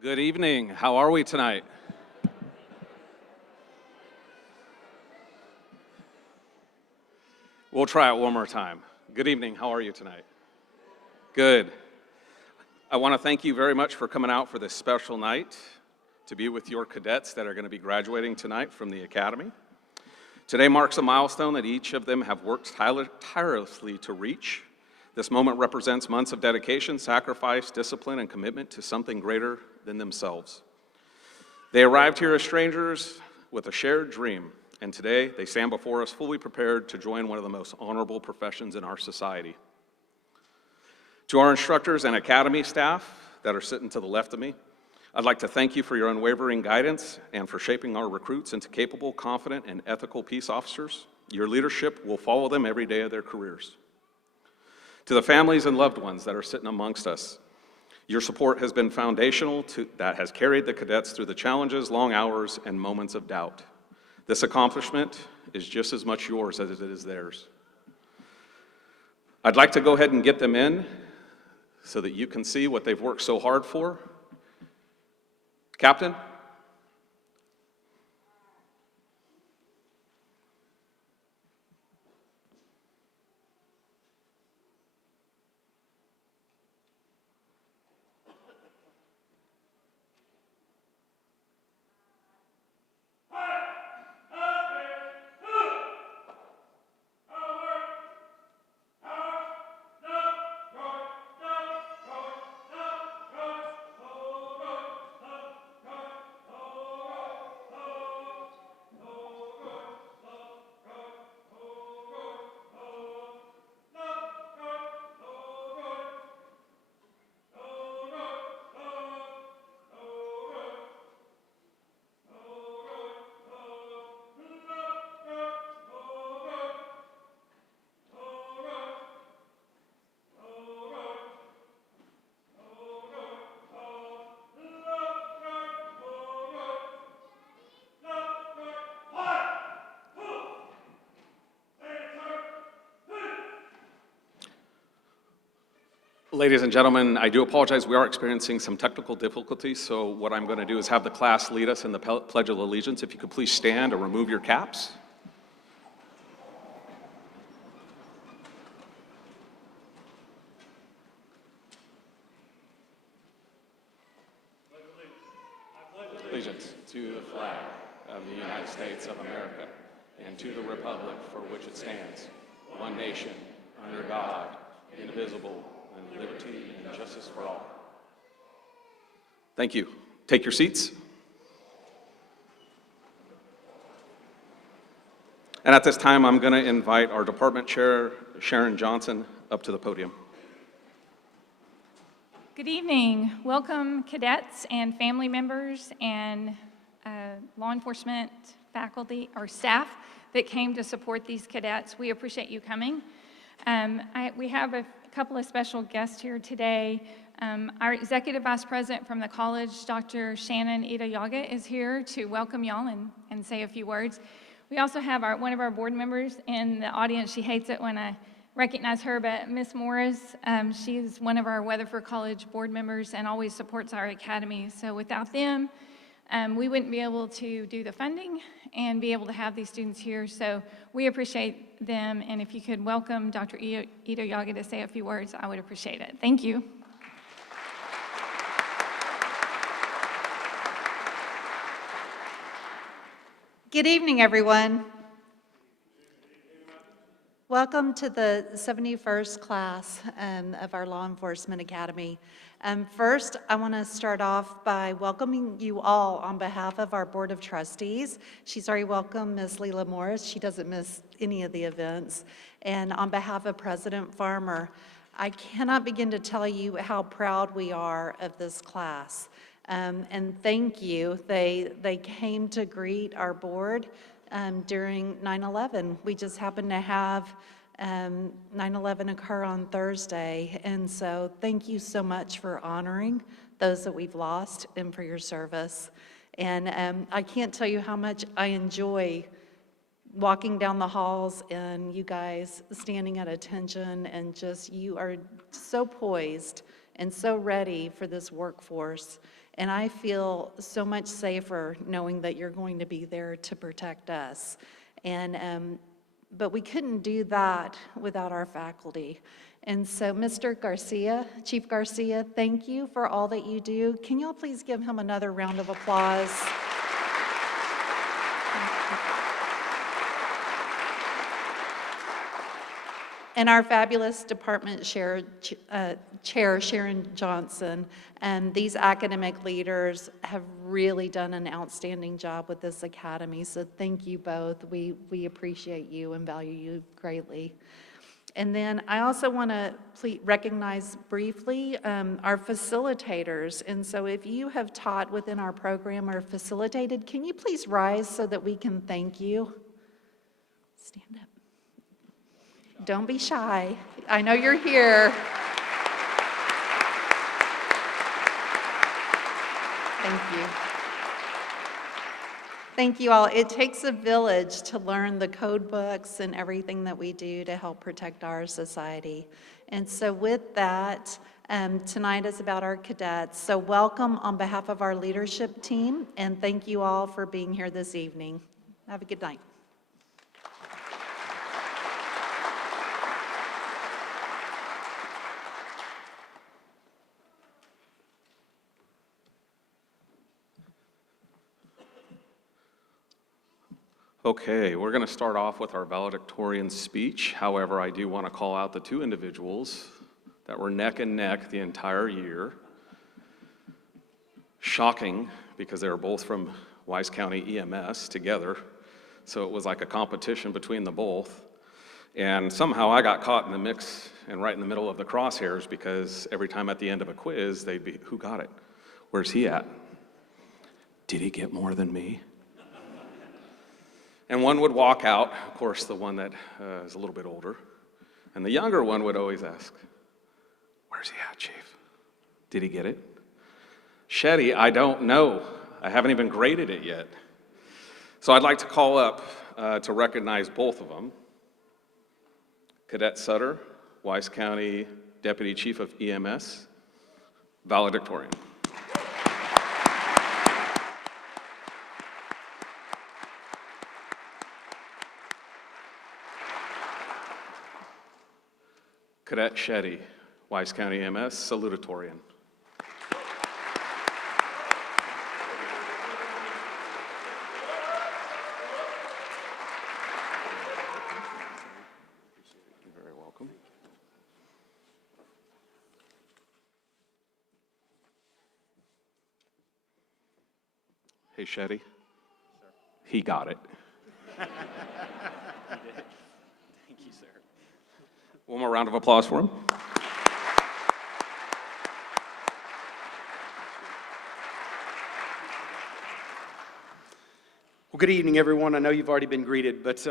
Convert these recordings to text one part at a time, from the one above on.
Good evening. How are we tonight? We'll try it one more time. Good evening. How are you tonight? Good. I want to thank you very much for coming out for this special night to be with your cadets that are going to be graduating tonight from the Academy. Today marks a milestone that each of them have worked tirelessly to reach. This moment represents months of dedication, sacrifice, discipline, and commitment to something greater than themselves. They arrived here as strangers with a shared dream, and today they stand before us fully prepared to join one of the most honorable professions in our society. To our instructors and Academy staff that are sitting to the left of me, I'd like to thank you for your unwavering guidance and for shaping our recruits into capable, confident, and ethical peace officers. Your leadership will follow them every day of their careers. To the families and loved ones that are sitting amongst us, your support has been foundational that has carried the cadets through the challenges, long hours, and moments of doubt. This accomplishment is just as much yours as it is theirs. I'd like to go ahead and get them in so that you can see what they've worked so hard for. Captain? Ladies and gentlemen, I do apologize. We are experiencing some technical difficulties, so what I'm going to do is have the class lead us in the Pledge of Allegiance. If you could please stand or remove your caps. Allegiance to the flag of the United States of America and to the republic for which it stands, one nation, under God, indivisible, and liberty and justice for all. Thank you. Take your seats. And at this time, I'm going to invite our department chair, Sharon Johnson, up to the podium. Good evening. Welcome, cadets and family members and law enforcement faculty or staff that came to support these cadets. We appreciate you coming. We have a couple of special guests here today. Our Executive Vice President from the college, Dr. Shannon Ida-Yaga, is here to welcome y'all and say a few words. We also have one of our board members in the audience. She hates it when I recognize her, but Miss Morris, she's one of our Weatherford College board members and always supports our academy. So without them, we wouldn't be able to do the funding and be able to have these students here. So we appreciate them, and if you could welcome Dr. Ida-Yaga to say a few words, I would appreciate it. Thank you. Good evening, everyone. Welcome to the 71st class of our Law Enforcement Academy. First, I want to start off by welcoming you all on behalf of our Board of Trustees. She's already welcomed Ms. Leela Morris. She doesn't miss any of the events. And on behalf of President Farmer, I cannot begin to tell you how proud we are of this class. And thank you. They came to greet our board during 9/11. We just happened to have 9/11 occur on Thursday. And so thank you so much for honoring those that we've lost and for your service. And I can't tell you how much I enjoy walking down the halls and you guys standing at attention, and just you are so poised and so ready for this workforce. And I feel so much safer knowing that you're going to be there to protect us. But we couldn't do that without our faculty. And so Mr. Garcia, Chief Garcia, thank you for all that you do. Can y'all please give him another round of applause? And our fabulous department chair, Sharon Johnson, and these academic leaders have really done an outstanding job with this academy. So thank you both. We appreciate you and value you greatly. And then I also want to recognize briefly our facilitators. And so if you have taught within our program or facilitated, can you please rise so that we can thank you? Stand up. Don't be shy. I know you're here. Thank you. Thank you all. It takes a village to learn the code books and everything that we do to help protect our society. And so with that, tonight is about our cadets. So welcome on behalf of our leadership team, and thank you all for being here this evening. Have a good night. Okay, we're going to start off with our valedictorian speech. However, I do want to call out the two individuals that were neck and neck the entire year. Shocking, because they were both from Wise County EMS together, so it was like a competition between the both. And somehow I got caught in the mix and right in the middle of the crosshairs, because every time at the end of a quiz, they'd be, who got it? Where's he at? Did he get more than me? And one would walk out, of course, the one that is a little bit older, and the younger one would always ask, where's he at, Chief? Did he get it? Shetty, I don't know. I haven't even graded it yet. So I'd like to call up to recognize both of them. Cadet Sutter, Wise County Deputy Chief of EMS, valedictorian. Cadet Shetty, Wise County EMS, salutatorian. You're very welcome. Hey, Shetty. He got it. Thank you, sir. One more round of applause for him. Well, good evening, everyone. I know you've already been greeted, but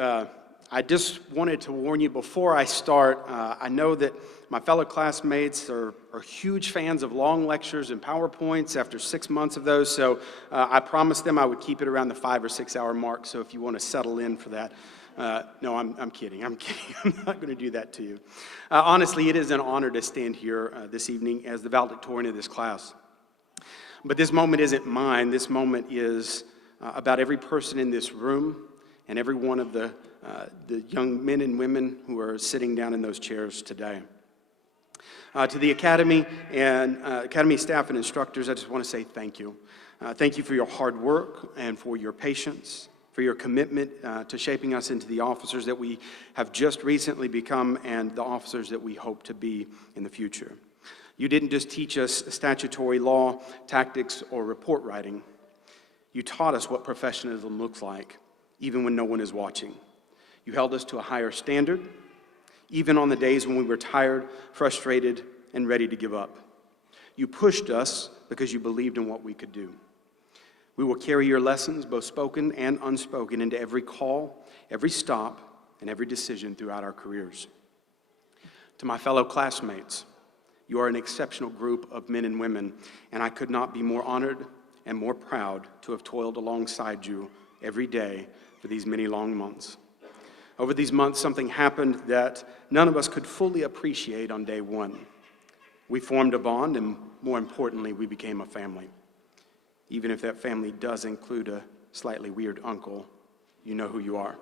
I just wanted to warn you before I start. I know that my fellow classmates are huge fans of long lectures and PowerPoints after 6 months of those, so I promised them I would keep it around the 5 or 6 hour mark, so if you want to settle in for that. No, I'm kidding. I'm not going to do that to you. Honestly, it is an honor to stand here this evening as the valedictorian of this class. But this moment isn't mine. This moment is about every person in this room and every one of the young men and women who are sitting down in those chairs today. To the Academy and Academy staff and instructors, I just want to say thank you. Thank you for your hard work and for your patience, for your commitment to shaping us into the officers that we have just recently become and the officers that we hope to be in the future. You didn't just teach us statutory law, tactics, or report writing. You taught us what professionalism looks like, even when no one is watching. You held us to a higher standard, even on the days when we were tired, frustrated, and ready to give up. You pushed us because you believed in what we could do. We will carry your lessons, both spoken and unspoken, into every call, every stop, and every decision throughout our careers. To my fellow classmates, you are an exceptional group of men and women, and I could not be more honored and more proud to have toiled alongside you every day for these many long months. Over these months, something happened that none of us could fully appreciate on day one. We formed a bond, and more importantly, we became a family. Even if that family does include a slightly weird uncle, you know who you are.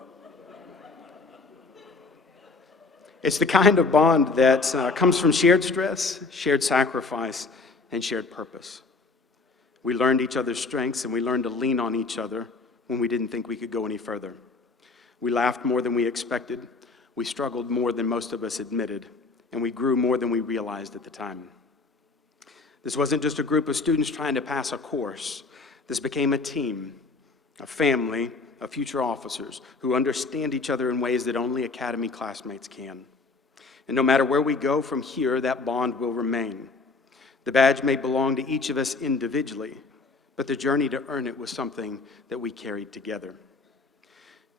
It's the kind of bond that comes from shared stress, shared sacrifice, and shared purpose. We learned each other's strengths, and we learned to lean on each other when we didn't think we could go any further. We laughed more than we expected, we struggled more than most of us admitted, and we grew more than we realized at the time. This wasn't just a group of students trying to pass a course. This became a team, a family of future officers who understand each other in ways that only Academy classmates can. And no matter where we go from here, that bond will remain. The badge may belong to each of us individually, but the journey to earn it was something that we carried together.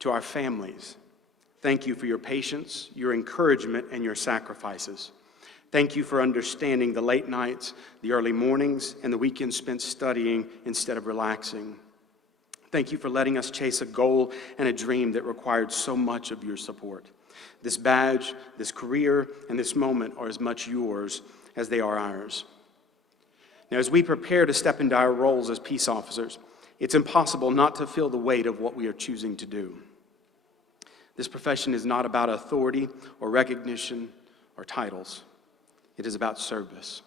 To our families, thank you for your patience, your encouragement, and your sacrifices. Thank you for understanding the late nights, the early mornings, and the weekends spent studying instead of relaxing. Thank you for letting us chase a goal and a dream that required so much of your support. This badge, this career, and this moment are as much yours as they are ours. Now, as we prepare to step into our roles as peace officers, it's impossible not to feel the weight of what we are choosing to do. This profession is not about authority or recognition or titles. It is about service.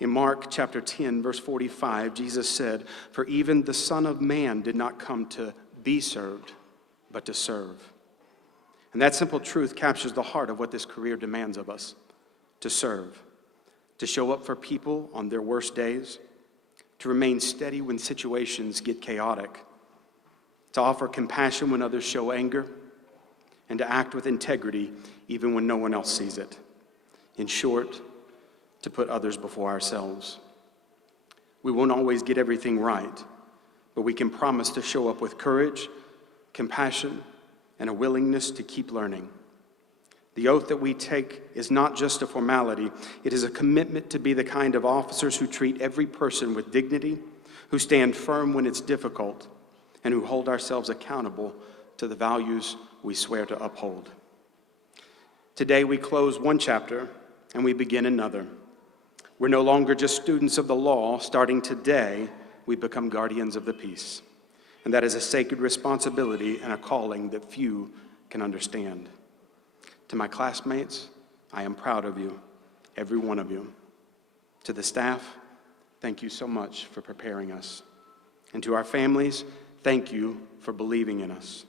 In Mark chapter 10, verse 45, Jesus said, "For even the Son of Man did not come to be served, but to serve." And that simple truth captures the heart of what this career demands of us: to serve. To show up for people on their worst days, to remain steady when situations get chaotic, to offer compassion when others show anger, and to act with integrity even when no one else sees it. In short, to put others before ourselves. We won't always get everything right, but we can promise to show up with courage, compassion, and a willingness to keep learning. The oath that we take is not just a formality, it is a commitment to be the kind of officers who treat every person with dignity, who stand firm when it's difficult, and who hold ourselves accountable to the values we swear to uphold. Today we close one chapter and we begin another. We're no longer just students of the law. Starting today, we become guardians of the peace. And that is a sacred responsibility and a calling that few can understand. To my classmates, I am proud of you, every one of you. To the staff, thank you so much for preparing us. And to our families, thank you for believing in us.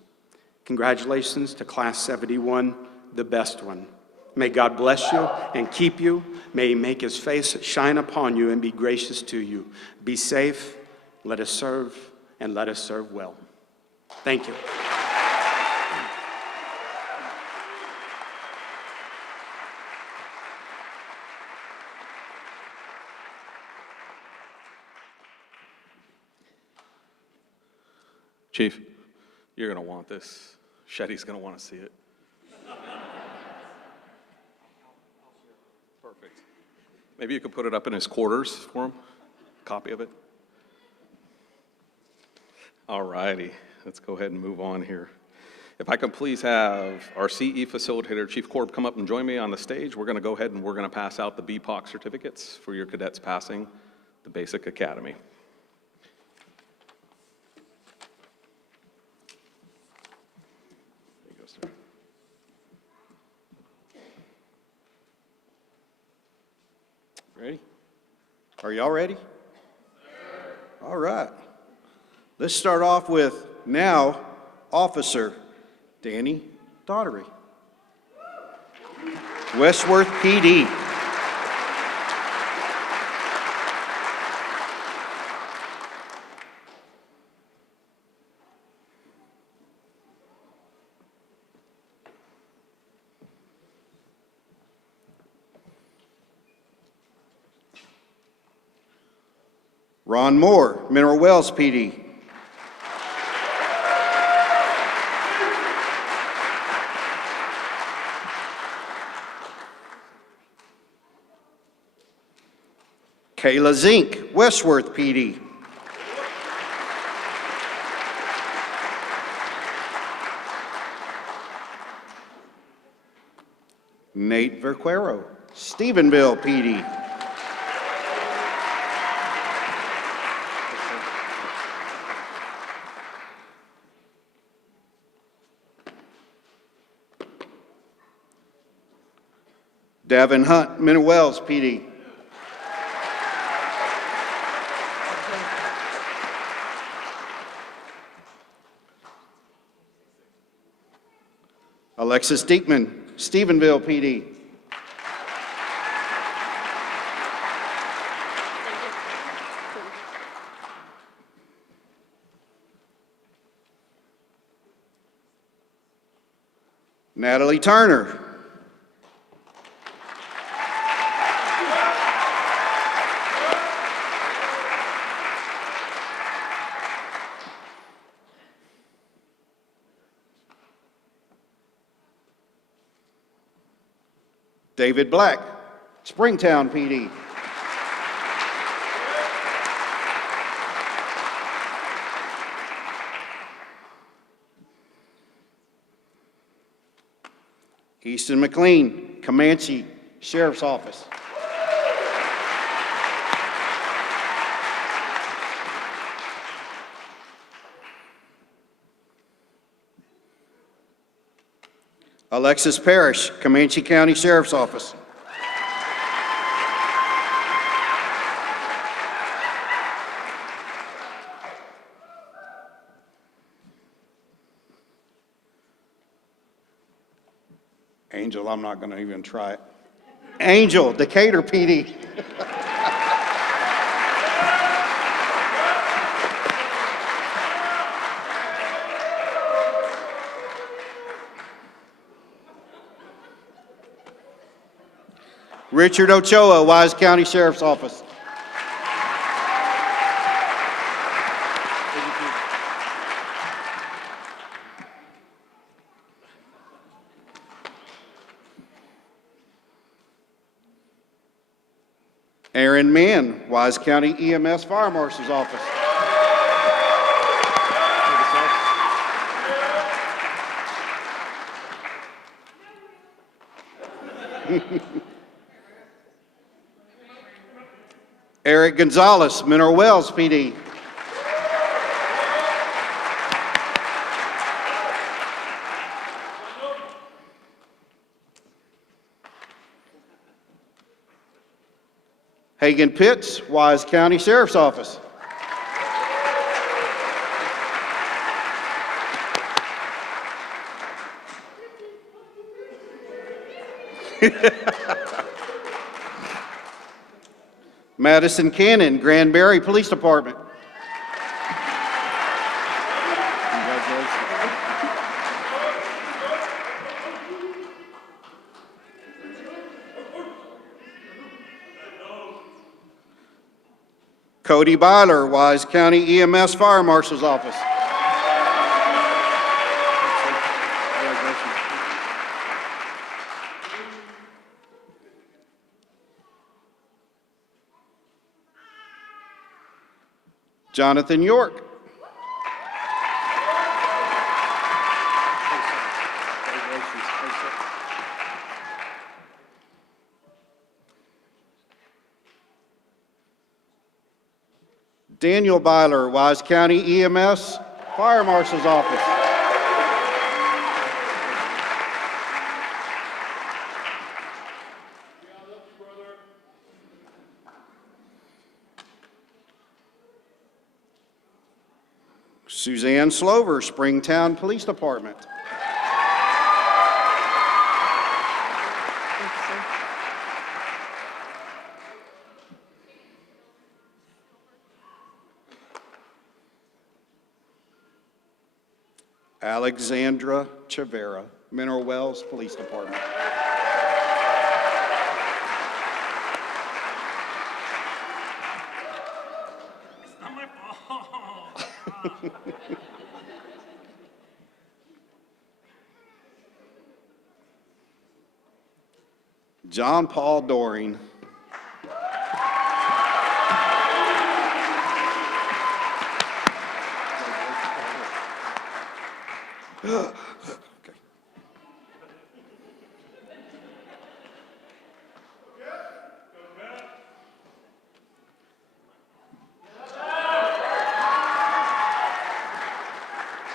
Congratulations to Class 71, the best one. May God bless you and keep you. May He make His face shine upon you and be gracious to you. Be safe, let us serve, and let us serve well. Thank you. Chief, you're going to want this. Shetty's going to want to see it. Perfect. Maybe you could put it up in his quarters for him, copy of it. All righty, let's go ahead and move on here. If I could please have our CE facilitator, Chief Korb, come up and join me on the stage. We're going to go ahead and we're going to pass out the BPOC certificates for your cadets passing the basic academy. There you go, sir. Ready? Are y'all ready? All right. Let's start off with now Officer Danny Daughtery. Westworth PD. Ron Moore, Mineral Wells PD. Kayla Zink, Westworth PD. Nate Verquero, Stephenville PD. Davin Hunt, Mineral Wells PD. Alexis Diekman, Stephenville PD. Natalie Turner. David Black, Springtown PD. Easton McLean, Comanche Sheriff's Office. Alexis Parrish, Comanche County Sheriff's Office. Angel, I'm not going to even try it. Angel, Decatur PD. Richard Ochoa, Wise County Sheriff's Office. Aaron Mann, Wise County EMS Fire Marshal's Office. Eric Gonzalez, Mineral Wells PD. Hagen Pitts, Wise County Sheriff's Office. Madison Cannon, Granbury Police Department. Cody Byler, Wise County EMS Fire Marshal's Office. Jonathan York. Daniel Byler, Wise County EMS Fire Marshal's Office. Suzanne Slover, Springtown Police Department. Alexandra Chavera, Mineral Wells Police Department. It's not my fault. John Paul Doring. Okay.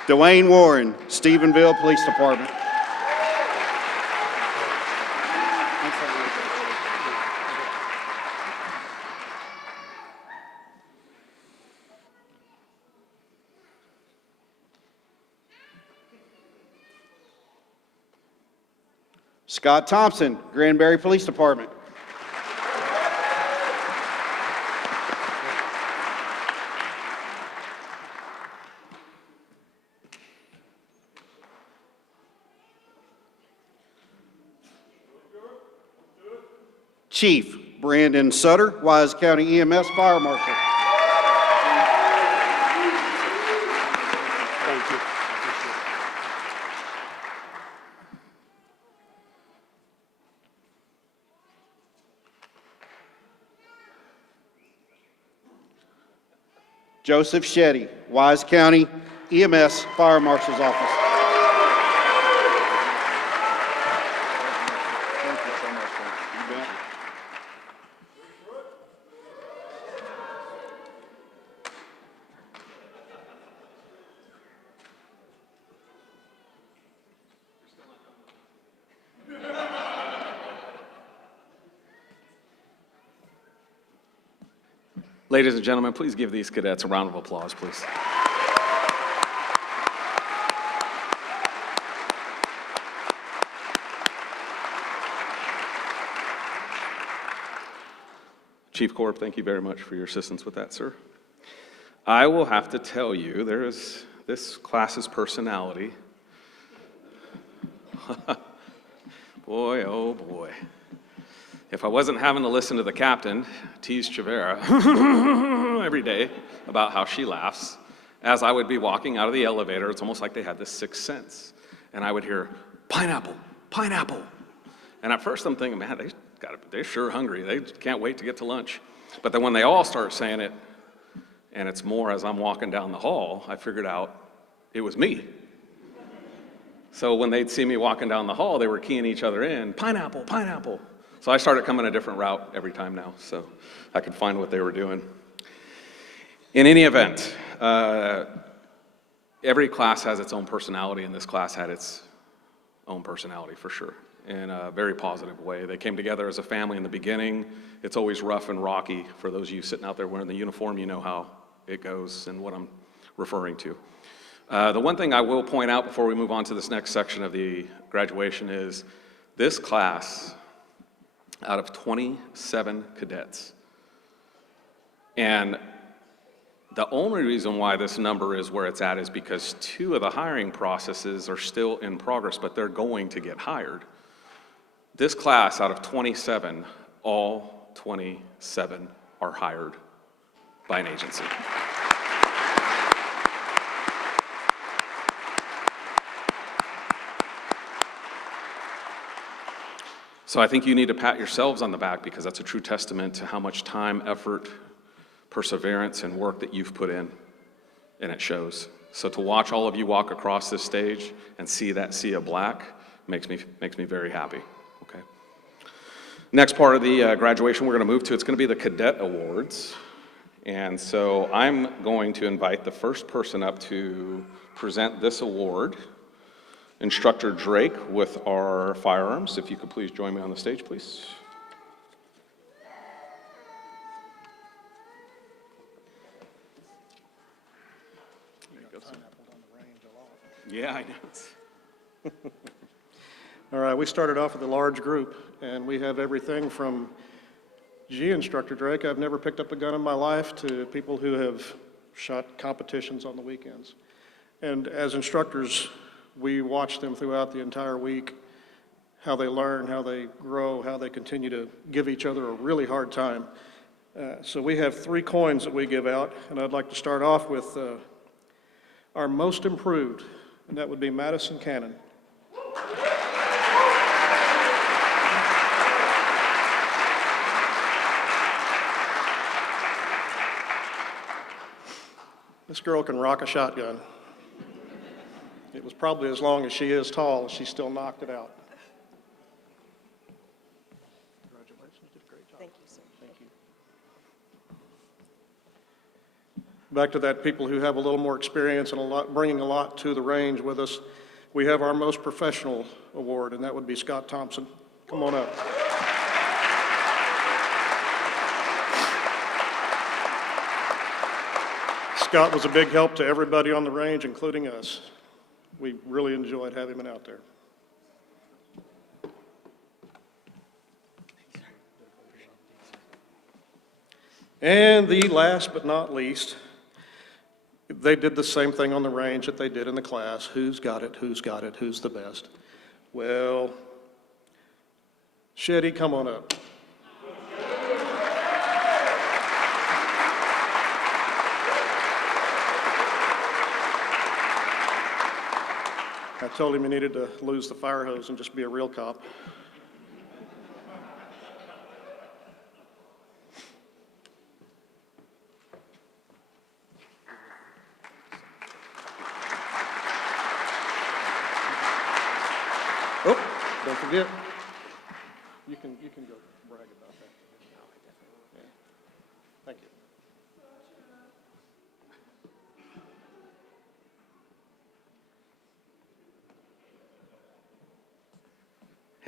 Dwayne Warren, Stephenville Police Department. Scott Thompson, Granbury Police Department. Chief Brandon Sutter, Wise County EMS Fire Marshal. Thank you. Joseph Shetty, Wise County EMS Fire Marshal's Office. Thank you so much, sir. You bet. Ladies and gentlemen, please give these cadets a round of applause, please. Chief Corp, thank you very much for your assistance with that, sir. I will have to tell you, there is this class's personality. Boy, oh boy. If I wasn't having to listen to the captain tease Chavera every day about how she laughs, as I would be walking out of the elevator, it's almost like they had this sixth sense. And I would hear, pineapple, pineapple. And at first I'm thinking, man, they're sure hungry. They can't wait to get to lunch. But then when they all start saying it, and it's more as I'm walking down the hall, I figured out it was me. So when they'd see me walking down the hall, they were keying each other in, pineapple, pineapple. So I started coming a different route every time now, so I could find what they were doing. In any event, every class has its own personality, and this class had its own personality for sure, in a very positive way. They came together as a family in the beginning. It's always rough and rocky. For those of you sitting out there wearing the uniform, you know how it goes and what I'm referring to. The one thing I will point out before we move on to this next section of the graduation is this class, out of 27 cadets. And the only reason why this number is where it's at is because 2 of the hiring processes are still in progress, but they're going to get hired. This class, out of 27, all 27 are hired. by an agency. So I think you need to pat yourselves on the back because that's a true testament to how much time, effort, perseverance, and work that you've put in, and it shows. So to watch all of you walk across this stage and see that sea of black makes me very happy, okay? Next part of the graduation we're gonna move to, it's gonna be the Cadet Awards. And so I'm going to invite the first person up to present this award, Instructor Drake with our firearms. If you could please join me on the stage, please. Yeah, I know. All right, we started off with a large group, and we have everything from, gee, Instructor Drake, I've never picked up a gun in my life, to people who have shot competitions on the weekends. And as instructors, we watch them throughout the entire week, how they learn, how they grow, how they continue to give each other a really hard time. So we have 3 coins that we give out, and I'd like to start off with our most improved, and that would be Madison Cannon. This girl can rock a shotgun. It was probably as long as she is tall, and she still knocked it out. Congratulations, you did a great job. Thank you, sir. Thank you. Back to that, people who have a little more experience and bringing a lot to the range with us, we have our most professional award, and that would be Scott Thompson. Come on up. Scott was a big help to everybody on the range, including us. We really enjoyed having him out there. And the last but not least, they did the same thing on the range that they did in the class. Who's got it? Who's got it? Who's the best? Well, Shetty, come on up. I told him he needed to lose the fire hose and just be a real cop. Oh, don't forget, you can go brag about that. Yeah. Thank you.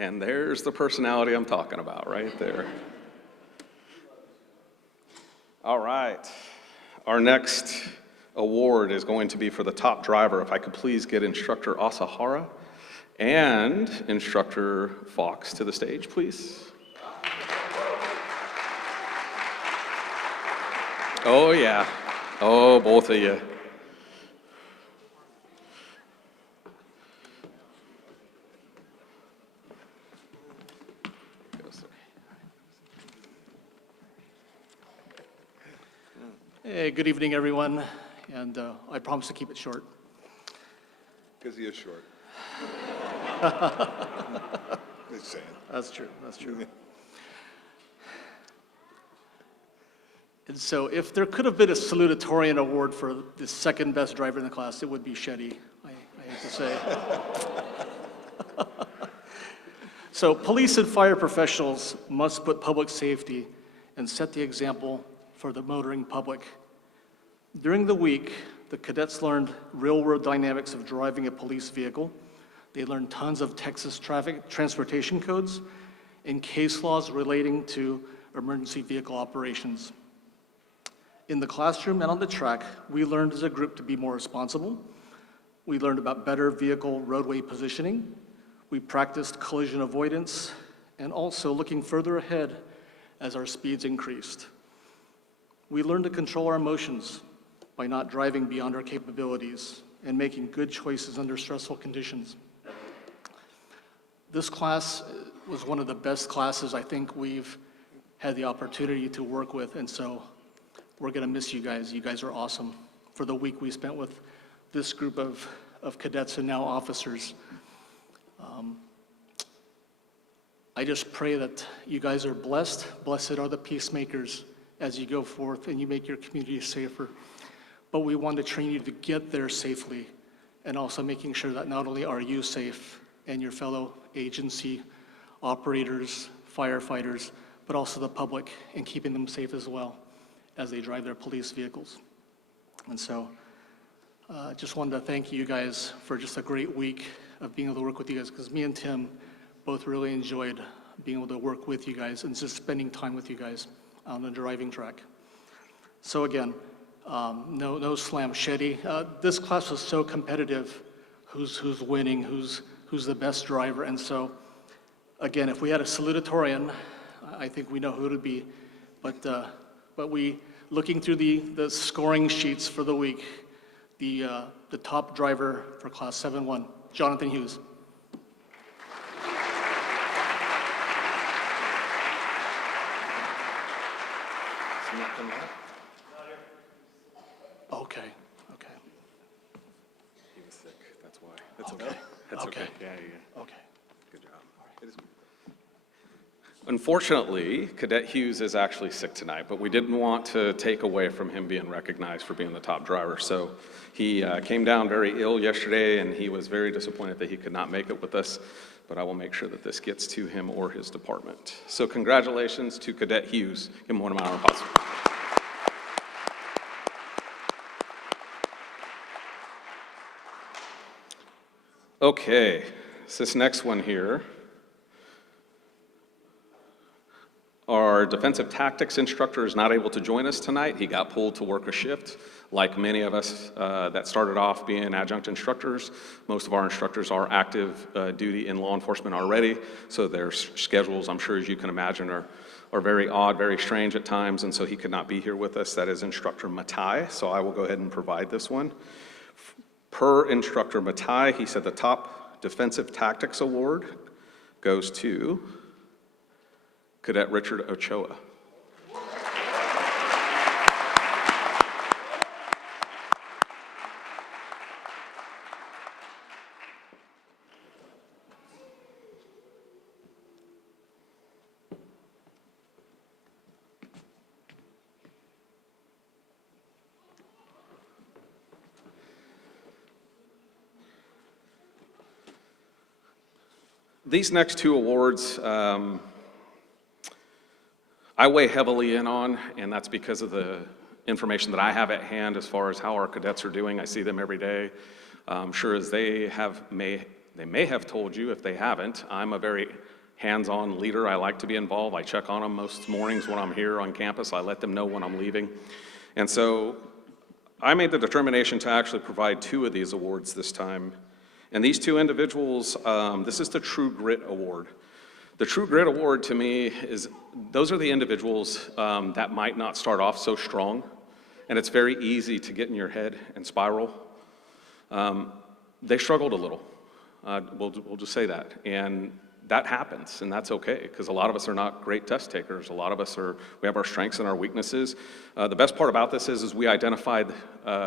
And there's the personality I'm talking about right there. All right. Our next award is going to be for the top driver. If I could please get Instructor Asahara and Instructor Fox to the stage, please. Oh, yeah. Oh, both of you. Hey, good evening, everyone, and I promise to keep it short. Because he is short. Just saying. That's true, that's true. And so if there could have been a salutatorian award for the second best driver in the class, it would be Shetty, I hate to say. So police and fire professionals must put public safety and set the example for the motoring public. During the week, the cadets learned real-world dynamics of driving a police vehicle. They learned tons of Texas traffic transportation codes and case laws relating to emergency vehicle operations. In the classroom and on the track, we learned as a group to be more responsible. We learned about better vehicle roadway positioning. We practiced collision avoidance and also looking further ahead as our speeds increased. We learned to control our emotions by not driving beyond our capabilities and making good choices under stressful conditions. This class was one of the best classes I think we've had the opportunity to work with, and so we're going to miss you guys. You guys are awesome. For the week we spent with this group of cadets and now officers, I just pray that you guys are blessed. Blessed are the peacemakers as you go forth and you make your community safer. But we want to train you to get there safely, and also making sure that not only are you safe and your fellow agency operators, firefighters, but also the public, and keeping them safe as well as they drive their police vehicles. And so just wanted to thank you guys for just a great week of being able to work with you guys, because me and Tim both really enjoyed being able to work with you guys and just spending time with you guys on the driving track. So again, no slam sheddy. This class was so competitive. Who's winning? Who's the best driver? And so, again, if we had a salutatorian, I think we know who it would be. But we, looking through the scoring sheets for the week, the top driver for Class 7-1, Jonathan Hughes. Okay. He was sick, that's why. That's okay. That's okay. Yeah. Okay. Good job. Unfortunately, Cadet Hughes is actually sick tonight, but we didn't want to take away from him being recognized for being the top driver. So he came down very ill yesterday, and he was very disappointed that he could not make it with us, but I will make sure that this gets to him or his department. So congratulations to Cadet Hughes. Give him one of my round of applause. Okay, so this next one here, our defensive tactics instructor is not able to join us tonight. He got pulled to work a shift. Like many of us that started off being adjunct instructors, most of our instructors are active duty in law enforcement already, so their schedules, I'm sure as you can imagine, are very odd, very strange at times, and so he could not be here with us. That is Instructor Matai, so I will go ahead and provide this one. Per Instructor Matai, he said the top Defensive Tactics Award goes to Cadet Richard Ochoa. These next two awards, I weigh heavily in on, and that's because of the information that I have at hand as far as how our cadets are doing. I see them every day. I'm sure as they may have told you, if they haven't, I'm a very hands-on leader. I like to be involved. I check on them most mornings when I'm here on campus. I let them know when I'm leaving. And so I made the determination to actually provide two of these awards this time. And these two individuals, this is the True Grit Award. The True Grit Award to me is, those are the individuals that might not start off so strong, and it's very easy to get in your head and spiral. They struggled a little, we'll just say that, and that happens, and that's okay, because a lot of us are not great test takers. A lot of us we have our strengths and our weaknesses. The best part about this is we identified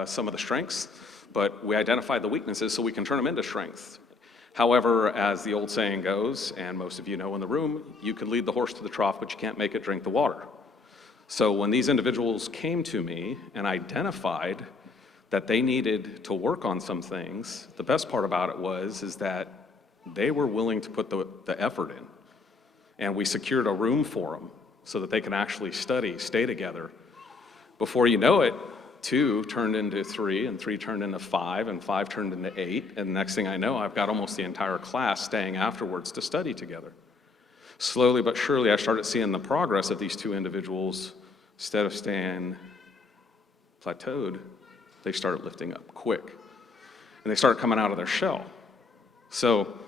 some of the strengths, but we identified the weaknesses so we can turn them into strengths. However, as the old saying goes, and most of you know in the room, you can lead the horse to the trough, but you can't make it drink the water. So when these individuals came to me and identified that they needed to work on some things, the best part about it is that they were willing to put the effort in. And we secured a room for them so that they can actually study, stay together. Before you know it, 2 turned into 3, and 3 turned into 5, and 5 turned into 8, and next thing I know, I've got almost the entire class staying afterwards to study together. Slowly but surely, I started seeing the progress of these 2 individuals. Instead of staying plateaued, they started lifting up quick, and they started coming out of their shell. So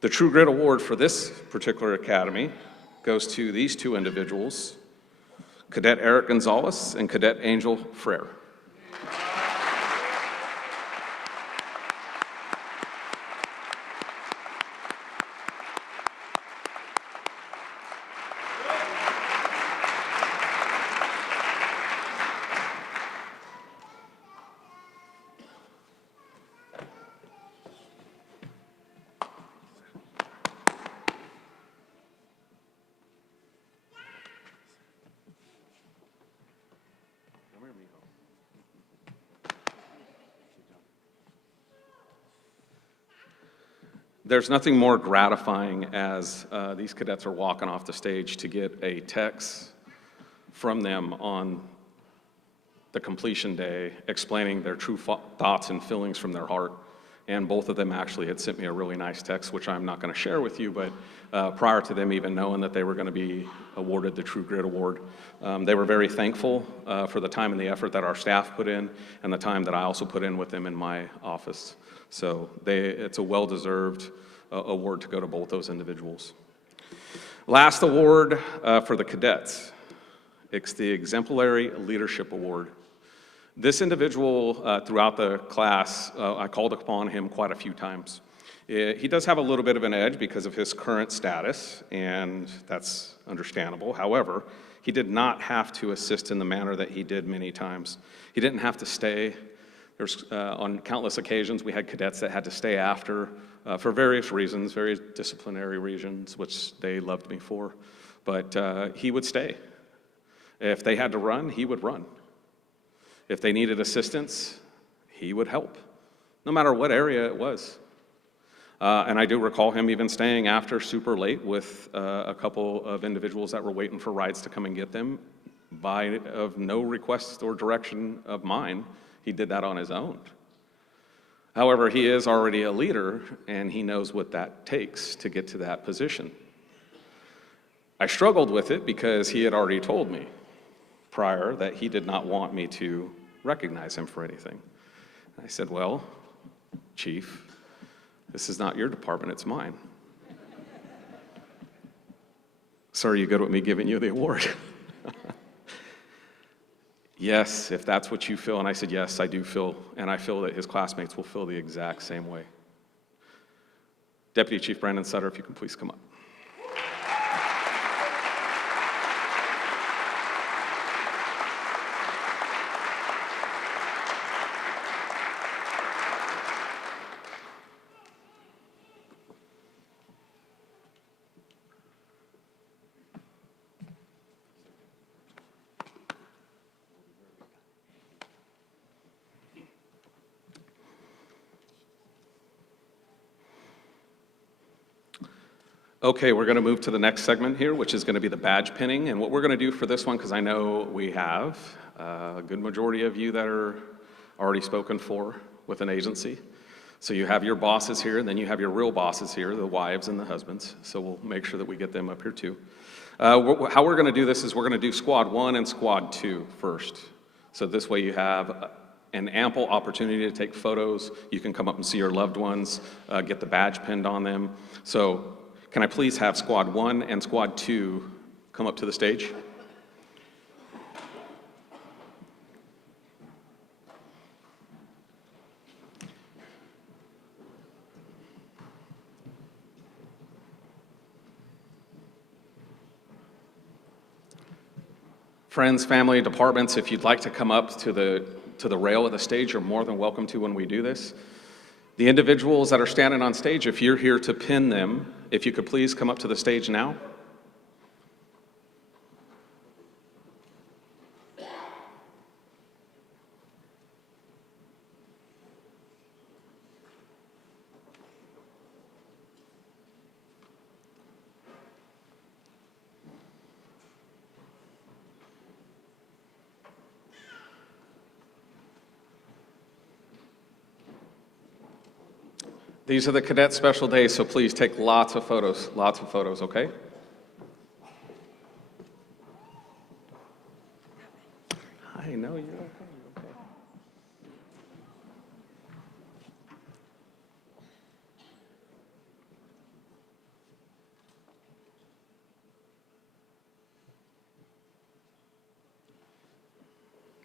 the True Grit Award for this particular academy goes to these 2 individuals, Cadet Eric Gonzalez and Cadet Angel Frere. There's nothing more gratifying as these cadets are walking off the stage to get a text from them on the completion day explaining their true thoughts and feelings from their heart. And both of them actually had sent me a really nice text, which I'm not going to share with you, but prior to them even knowing that they were going to be awarded the True Grit Award, they were very thankful for the time and the effort that our staff put in and the time that I also put in with them in my office. So it's a well-deserved award to go to both those individuals. Last award for the cadets. It's the Exemplary Leadership Award. This individual, throughout the class, I called upon him quite a few times. He does have a little bit of an edge because of his current status, and that's understandable. However, he did not have to assist in the manner that he did many times. He didn't have to stay. There's, on countless occasions, we had cadets that had to stay after for various reasons, various disciplinary reasons, which they loved me for. But he would stay. If they had to run, he would run. If they needed assistance, he would help, no matter what area it was. And I do recall him even staying after super late with a couple of individuals that were waiting for rides to come and get them of no request or direction of mine. He did that on his own. However, he is already a leader, and he knows what that takes to get to that position. I struggled with it because he had already told me prior that he did not want me to recognize him for anything. I said, well, Chief, this is not your department, it's mine. So are you good with me giving you the award? Yes, if that's what you feel. And I said, yes, I do feel, and I feel that his classmates will feel the exact same way. Deputy Chief Brandon Sutter, if you can please come up. Okay, we're going to move to the next segment here, which is going to be the badge pinning. And what we're going to do for this one, because I know we have a good majority of you that are already spoken for with an agency. So you have your bosses here, and then you have your real bosses here, the wives and the husbands. So we'll make sure that we get them up here too. How we're going to do this is we're going to do squad 1 and squad 2 first. So this way you have an ample opportunity to take photos. You can come up and see your loved ones, get the badge pinned on them. So can I please have squad 1 and squad 2 come up to the stage? Friends, family, departments, if you'd like to come up to the rail of the stage, you're more than welcome to when we do this. The individuals that are standing on stage, if you're here to pin them, if you could please come up to the stage now. These are the cadet special days, so please take lots of photos, okay? I know you're okay.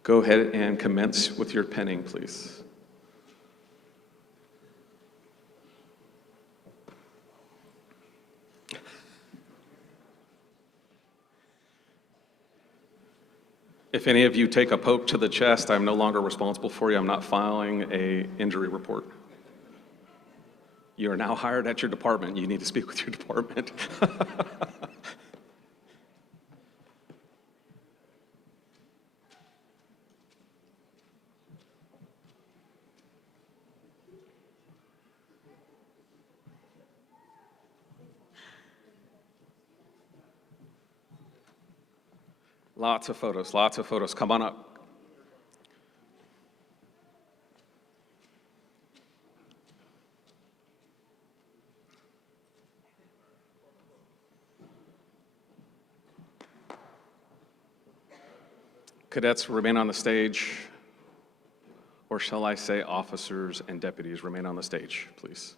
Go ahead and commence with your pinning, please. If any of you take a poke to the chest, I'm no longer responsible for you. I'm not filing an injury report. You are now hired at your department. You need to speak with your department. Lots of photos, lots of photos. Come on up. Cadets remain on the stage, or shall I say officers and deputies remain on the stage, please.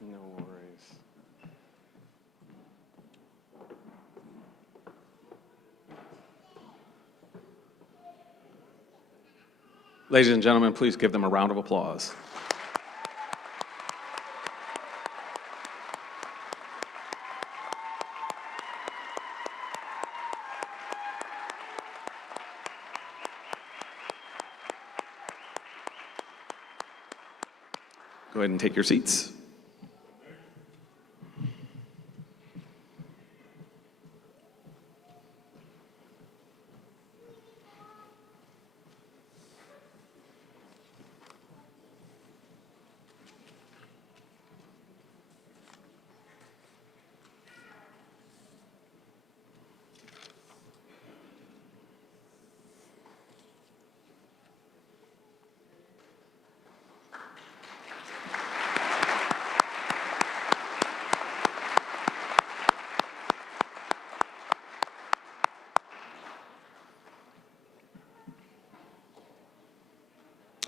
No worries. Ladies and gentlemen, please give them a round of applause. Go ahead and take your seats.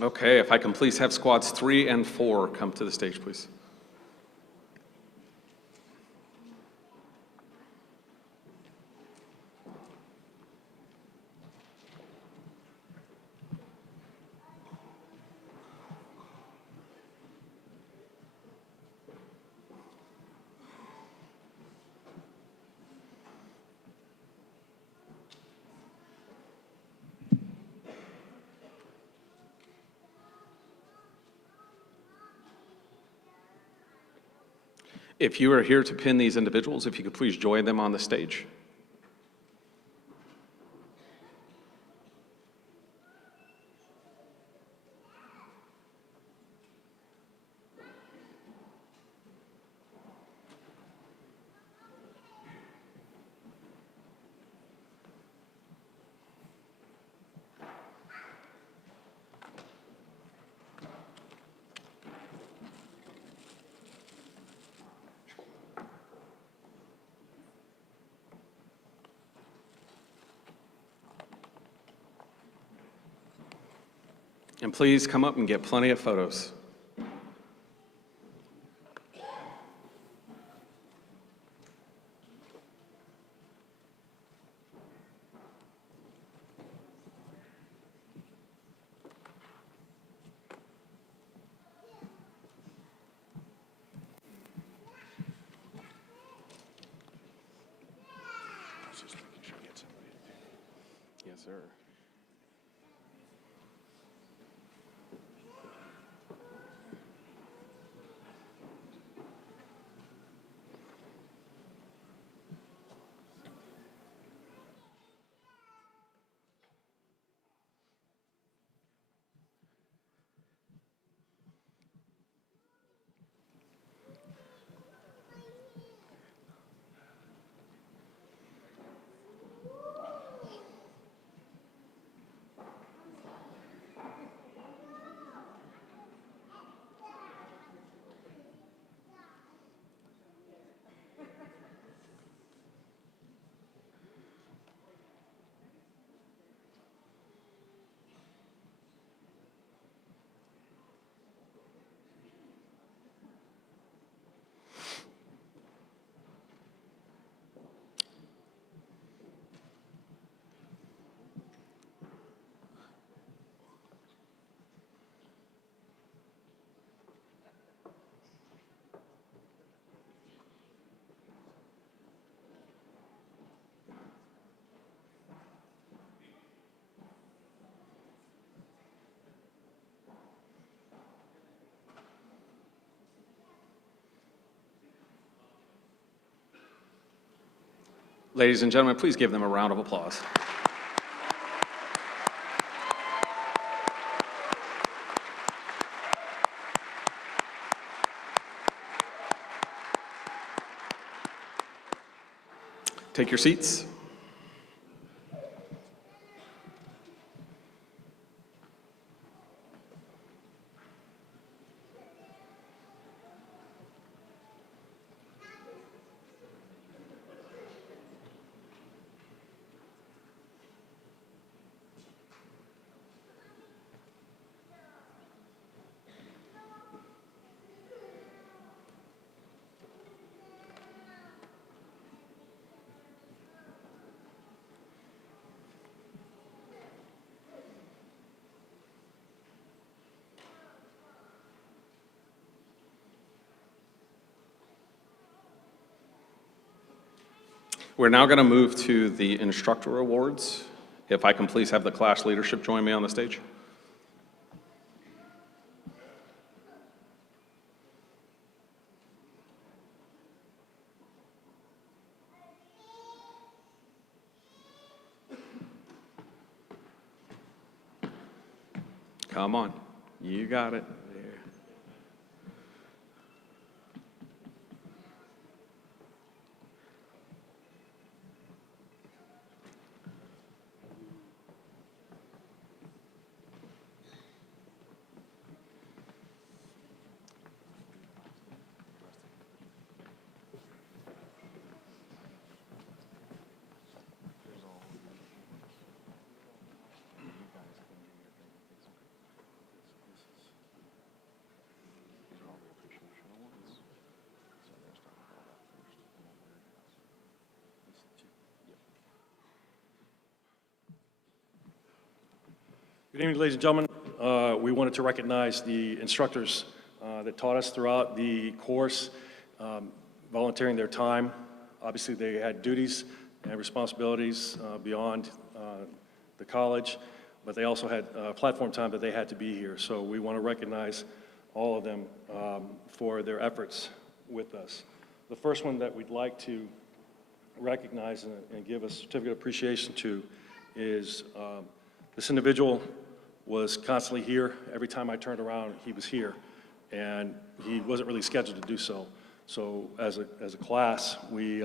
Okay, if I can please have squads 3 and 4 come to the stage, please. If you are here to pin these individuals, if you could please join them on the stage. And please come up and get plenty of photos. Yes, sir. Ladies and gentlemen, please give them a round of applause. Take your seats. We're now going to move to the instructor awards. If I can please have the class leadership join me on the stage. Come on, you got it. There. Good evening, ladies and gentlemen. We wanted to recognize the instructors that taught us throughout the course, volunteering their time. Obviously, they had duties and responsibilities beyond the college, but they also had platform time that they had to be here. So we want to recognize all of them for their efforts with us. The first one that we'd like to recognize and give a certificate of appreciation to is this individual was constantly here. Every time I turned around, he was here, and he wasn't really scheduled to do so. So as a class, we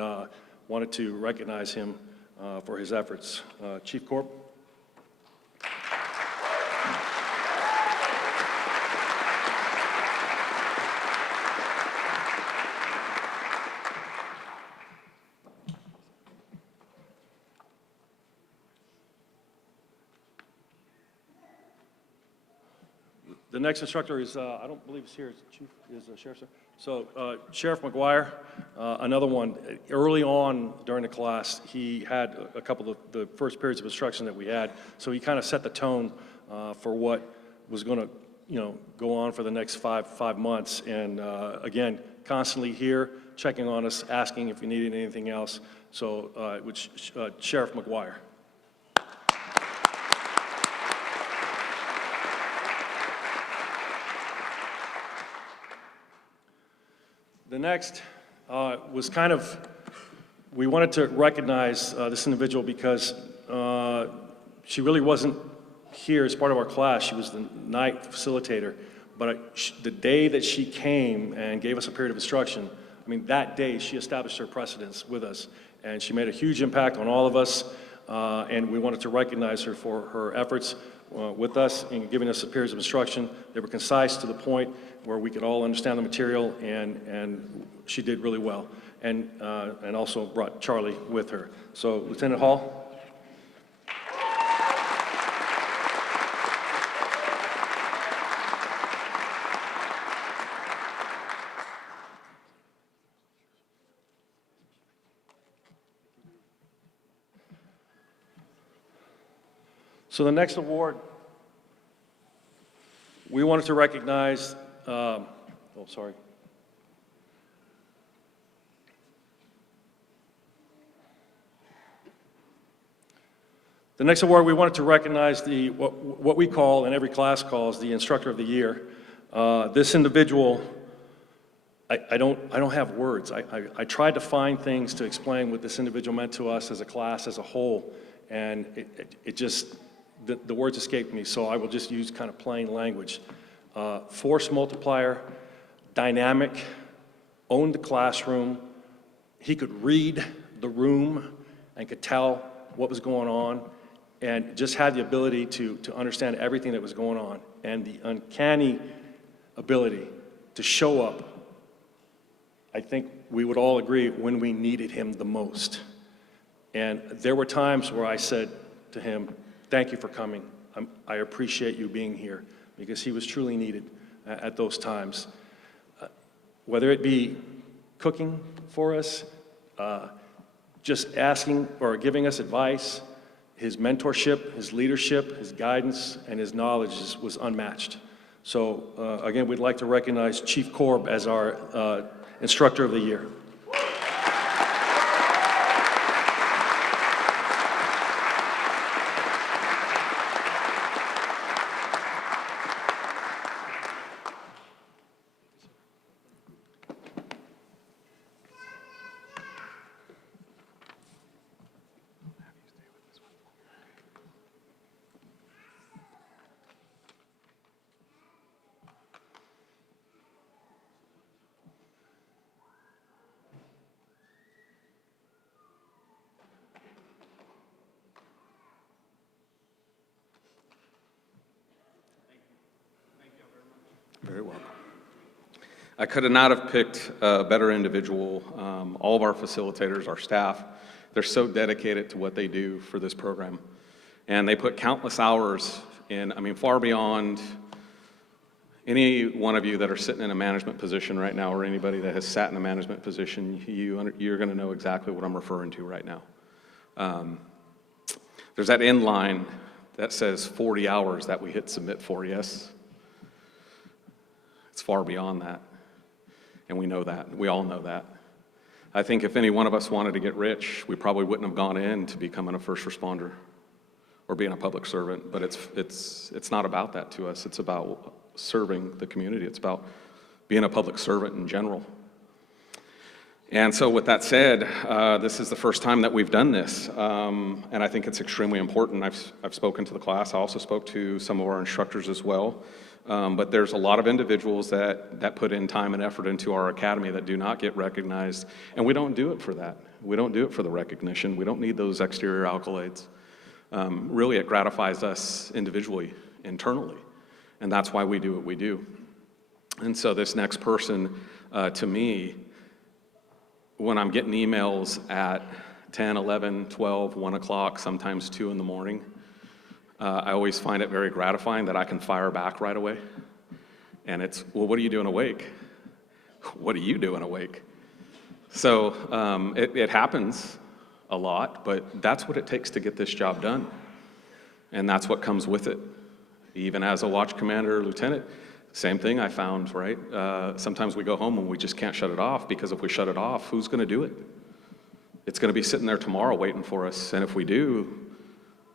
wanted to recognize him for his efforts. Chief Corp. The next instructor is, I don't believe he's here, is Sheriff, sir? So Sheriff McGuire, another one, early on during the class, he had a couple of the first periods of instruction that we had, so he kind of set the tone for what was going to, go on for the next five months, and again, constantly here, checking on us, asking if we needed anything else, so Sheriff McGuire. The next was kind of, we wanted to recognize this individual because she really wasn't here as part of our class. She was the night facilitator. But the day that she came and gave us a period of instruction, I mean, that day she established her precedence with us. And she made a huge impact on all of us. And we wanted to recognize her for her efforts with us in giving us a periods of instruction. They were concise to the point where we could all understand the material, and she did really well. And also brought Charlie with her. So, Lieutenant Hall. So the next award, we wanted to recognize, The next award, we wanted to recognize what we call, and every class calls, the Instructor of the Year. This individual I don't have words. I tried to find things to explain what this individual meant to us as a class, as a whole, and it just, the words escaped me, so I will just use kind of plain language. Force multiplier, dynamic, owned the classroom. He could read the room and could tell what was going on, and just had the ability to understand everything that was going on, and the uncanny ability to show up, I think we would all agree, when we needed him the most. And there were times where I said to him, thank you for coming. I appreciate you being here, because he was truly needed at those times. Whether it be cooking for us, just asking or giving us advice, his mentorship, his leadership, his guidance, and his knowledge was unmatched. So again, we'd like to recognize Chief Korb as our Instructor of the Year. Very welcome. I could not have picked a better individual. All of our facilitators, our staff, they're so dedicated to what they do for this program. And they put countless hours in, I mean, far beyond any one of you that are sitting in a management position right now, or anybody that has sat in a management position, you're going to know exactly what I'm referring to right now. There's that end line that says 40 hours that we hit submit for, yes? It's far beyond that, and we know that. We all know that. I think if any one of us wanted to get rich, we probably wouldn't have gone into becoming a first responder or being a public servant, but it's not about that to us. It's about serving the community. It's about being a public servant in general. And so with that said, this is the first time that we've done this, and I think it's extremely important. I've spoken to the class. I also spoke to some of our instructors as well. But there's a lot of individuals that put in time and effort into our academy that do not get recognized, and we don't do it for that. We don't do it for the recognition. We don't need those exterior accolades. Really, it gratifies us individually, internally, and that's why we do what we do. And so this next person, to me, when I'm getting emails at 10, 11, 12, 1 o'clock, sometimes 2 in the morning, I always find it very gratifying that I can fire back right away. And it's, well, what are you doing awake? What are you doing awake? So it happens a lot, but that's what it takes to get this job done. And that's what comes with it. Even as a watch commander or lieutenant, same thing I found, right? Sometimes we go home and we just can't shut it off, because if we shut it off, who's going to do it? It's going to be sitting there tomorrow waiting for us. And if we do,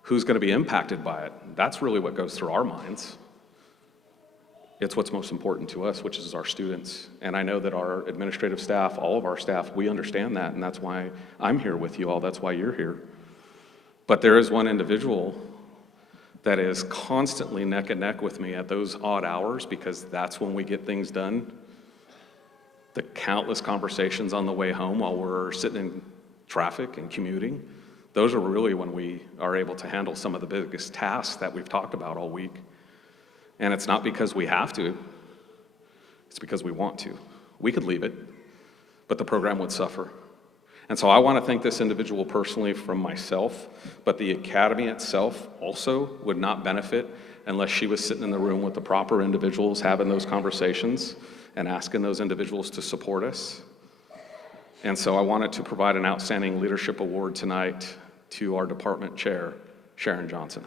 who's going to be impacted by it? That's really what goes through our minds. It's what's most important to us, which is our students. And I know that our administrative staff, all of our staff, we understand that, and that's why I'm here with you all. That's why you're here. But there is one individual that is constantly neck and neck with me at those odd hours, because that's when we get things done. The countless conversations on the way home while we're sitting in traffic and commuting, those are really when we are able to handle some of the biggest tasks that we've talked about all week. And it's not because we have to, it's because we want to. We could leave it, but the program would suffer. And so I want to thank this individual personally from myself, but the academy itself also would not benefit unless she was sitting in the room with the proper individuals, having those conversations and asking those individuals to support us. And so I wanted to provide an outstanding leadership award tonight to our department chair, Sharon Johnson.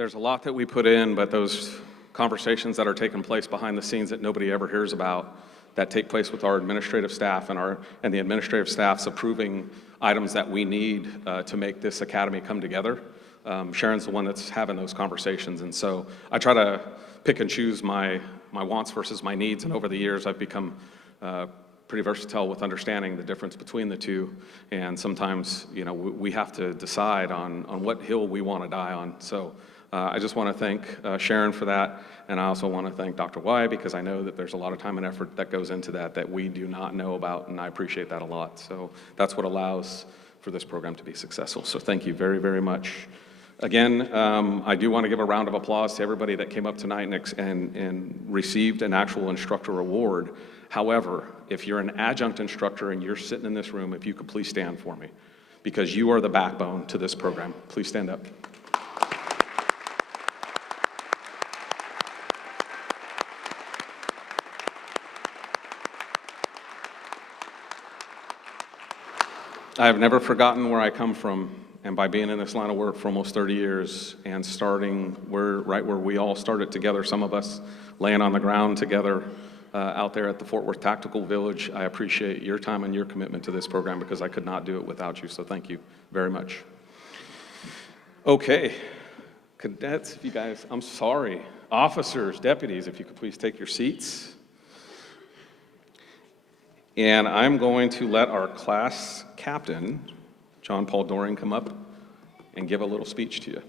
there's a lot that we put in, but those conversations that are taking place behind the scenes that nobody ever hears about, that take place with our administrative staff and the administrative staff's approving items that we need to make this academy come together. Sharon's the one that's having those conversations, and so I try to pick and choose my wants versus my needs, and over the years I've become pretty versatile with understanding the difference between the two, and sometimes, you know, we have to decide on what hill we want to die on. So I just want to thank Sharon for that, and I also want to thank Dr. Y, because I know that there's a lot of time and effort that goes into that we do not know about, and I appreciate that a lot. So that's what allows for this program to be successful. So thank you very, very much. Again, I do want to give a round of applause to everybody that came up tonight and received an actual instructor award. However, if you're an adjunct instructor and you're sitting in this room, if you could please stand for me, because you are the backbone to this program. Please stand up. I have never forgotten where I come from, and by being in this line of work for almost 30 years and starting right where we all started together, some of us laying on the ground together out there at the Fort Worth Tactical Village, I appreciate your time and your commitment to this program, because I could not do it without you, so thank you very much. Okay, cadets, if you guys, I'm sorry. Officers, deputies, if you could please take your seats. And I'm going to let our class captain, John Paul Doring, come up and give a little speech to you.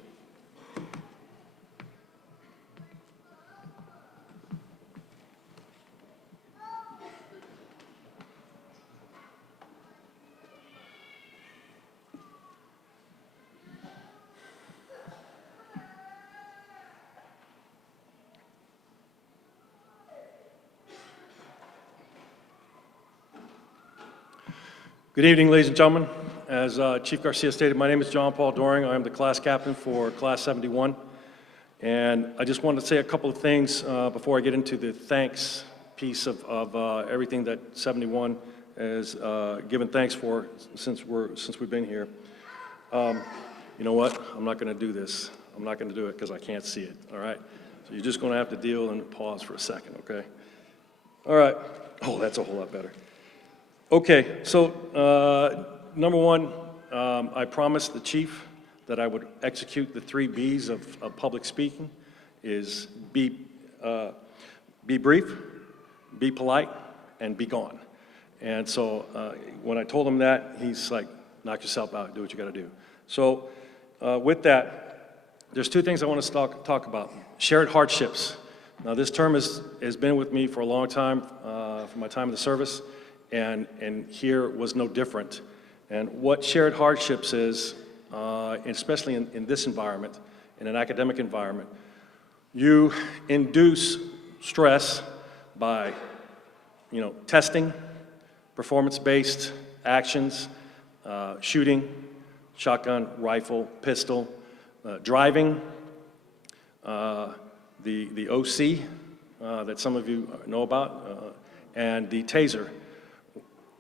Good evening, ladies and gentlemen. As Chief Garcia stated, my name is John Paul Doring. I am the class captain for Class 71. And I just wanted to say a couple of things before I get into the thanks piece of everything that 71 has given thanks for since we've been here. You know what? I'm not going to do this. I'm not going to do it because I can't see it, all right? So you're just going to have to deal and pause for a second, okay? All right. Oh, that's a whole lot better. Okay, so number one, I promised the chief that I would execute the 3 B's of public speaking, is be brief, be polite, and be gone. And so when I told him that, he's like, knock yourself out, do what you gotta do. So with that, there's 2 things I want to talk about. Shared hardships. Now this term has been with me for a long time, from my time in the service. And here was no different. And what shared hardships is, especially in this environment, in an academic environment, you induce stress by, testing, performance-based actions, shooting, shotgun, rifle, pistol, driving, the OC that some of you know about, and the taser.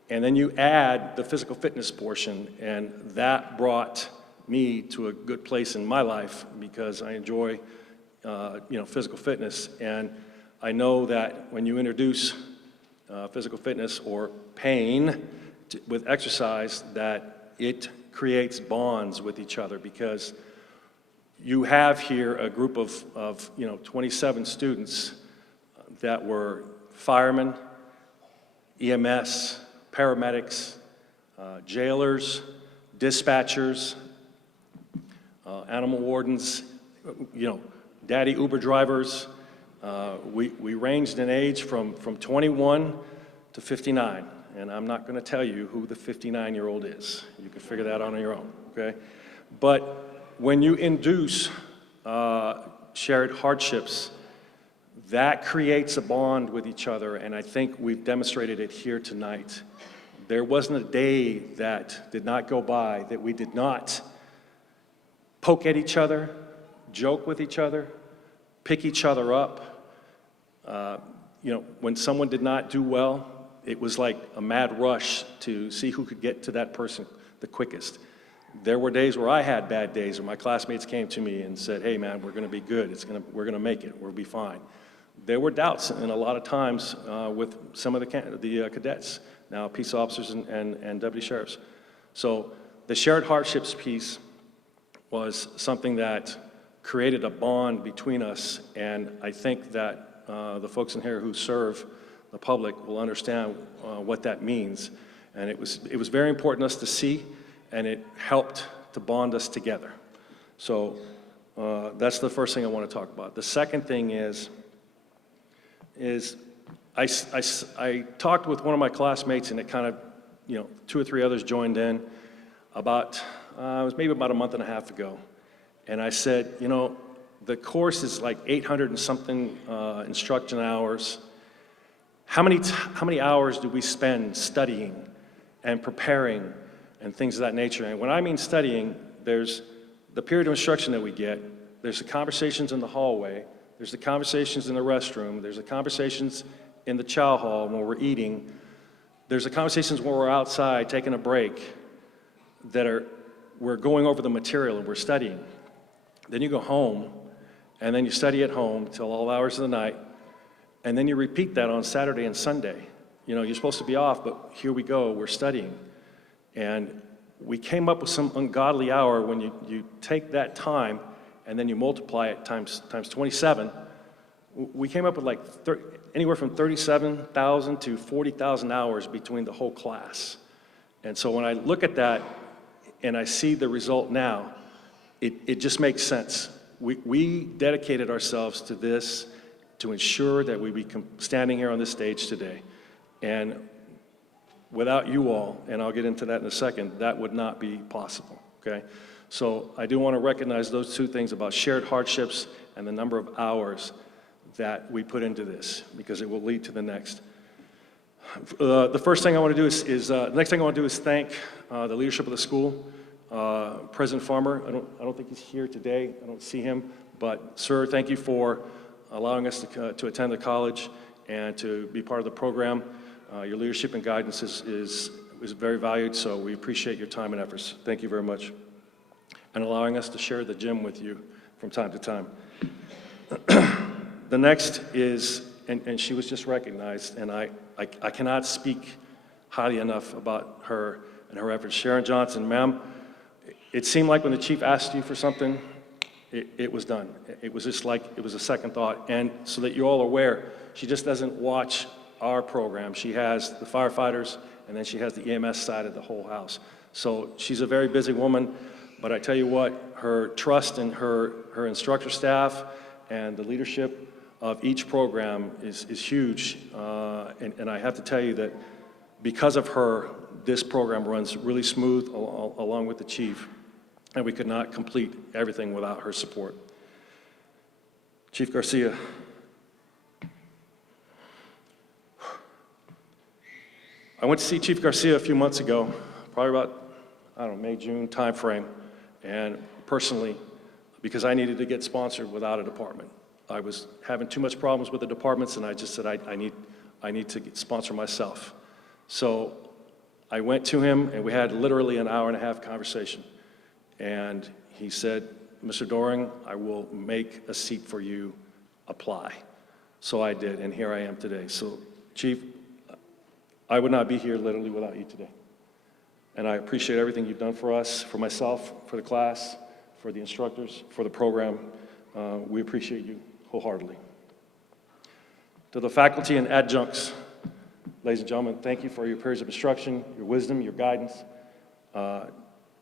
And then you add the physical fitness portion, and that brought me to a good place in my life because I enjoy, physical fitness. And I know that when you introduce physical fitness or pain with exercise, that it creates bonds with each other, because you have here a group of 27 students that were firemen, EMS, paramedics, jailers, dispatchers, animal wardens, daddy Uber drivers. We ranged in age from 21 to 59, and I'm not going to tell you who the 59-year-old is. You can figure that out on your own, okay? But when you induce shared hardships, that creates a bond with each other, and I think we've demonstrated it here tonight. There wasn't a day that did not go by that we did not poke at each other, joke with each other, pick each other up. When someone did not do well, it was like a mad rush to see who could get to that person the quickest. There were days where I had bad days, where my classmates came to me and said, hey man, we're gonna be good, we're gonna make it, we'll be fine. There were doubts, and a lot of times with some of the cadets, now peace officers and deputy sheriffs. So the shared hardships piece was something that created a bond between us, and I think that the folks in here who serve the public will understand what that means. And it was very important to us to see, and it helped to bond us together. So that's the first thing I want to talk about. The second thing is I talked with one of my classmates, and it kind of, 2 or 3 others joined in about, it was maybe about a month and a half ago. And I said, the course is like 800 and something instruction hours. How many hours do we spend studying and preparing and things of that nature? And when I mean studying, there's the period of instruction that we get, there's the conversations in the hallway, there's the conversations in the restroom, there's the conversations in the chow hall when we're eating, there's the conversations when we're outside taking a break we're going over the material and we're studying. Then you go home, and then you study at home till all hours of the night, and then you repeat that on Saturday and Sunday. You're supposed to be off, but here we go, we're studying. And we came up with some ungodly hour when you take that time and then you multiply it times 27. We came up with like anywhere from 37,000 to 40,000 hours between the whole class. And so when I look at that and I see the result now, it just makes sense. We dedicated ourselves to this to ensure that we be standing here on this stage today. And without you all, and I'll get into that in a second, that would not be possible, okay? So I do want to recognize those 2 things about shared hardships and the number of hours that we put into this, because it will lead to the next. The first thing I want to do the next thing I want to do is thank the leadership of the school. President Farmer, I don't think he's here today. I don't see him, but sir, thank you for allowing us to attend the college and to be part of the program. Your leadership and guidance is very valued, so we appreciate your time and efforts. Thank you very much. And allowing us to share the gym with you from time to time. The next is, and she was just recognized, and I cannot speak highly enough about her and her efforts. Sharon Johnson, ma'am, it seemed like when the chief asked you for something, it was done. It was just like, it was a second thought. And so that you're all aware, she just doesn't watch our program. She has the firefighters, and then she has the EMS side of the whole house. So she's a very busy woman, but I tell you what, her trust in her instructor staff and the leadership of each program is huge. And I have to tell you that because of her, this program runs really smooth along with the chief, and we could not complete everything without her support. Chief Garcia. I went to see Chief Garcia a few months ago, probably about, May, June timeframe, and personally, because I needed to get sponsored without a department. I was having too much problems with the departments, and I just said, I need to sponsor myself. So I went to him, and we had literally an hour-and-a-half conversation. And he said, Mr. Doring, I will make a seat for you, apply. So I did, and here I am today. So, Chief, I would not be here literally without you today. And I appreciate everything you've done for us, for myself, for the class, for the instructors, for the program. We appreciate you wholeheartedly. To the faculty and adjuncts, ladies and gentlemen, thank you for your periods of instruction, your wisdom, your guidance,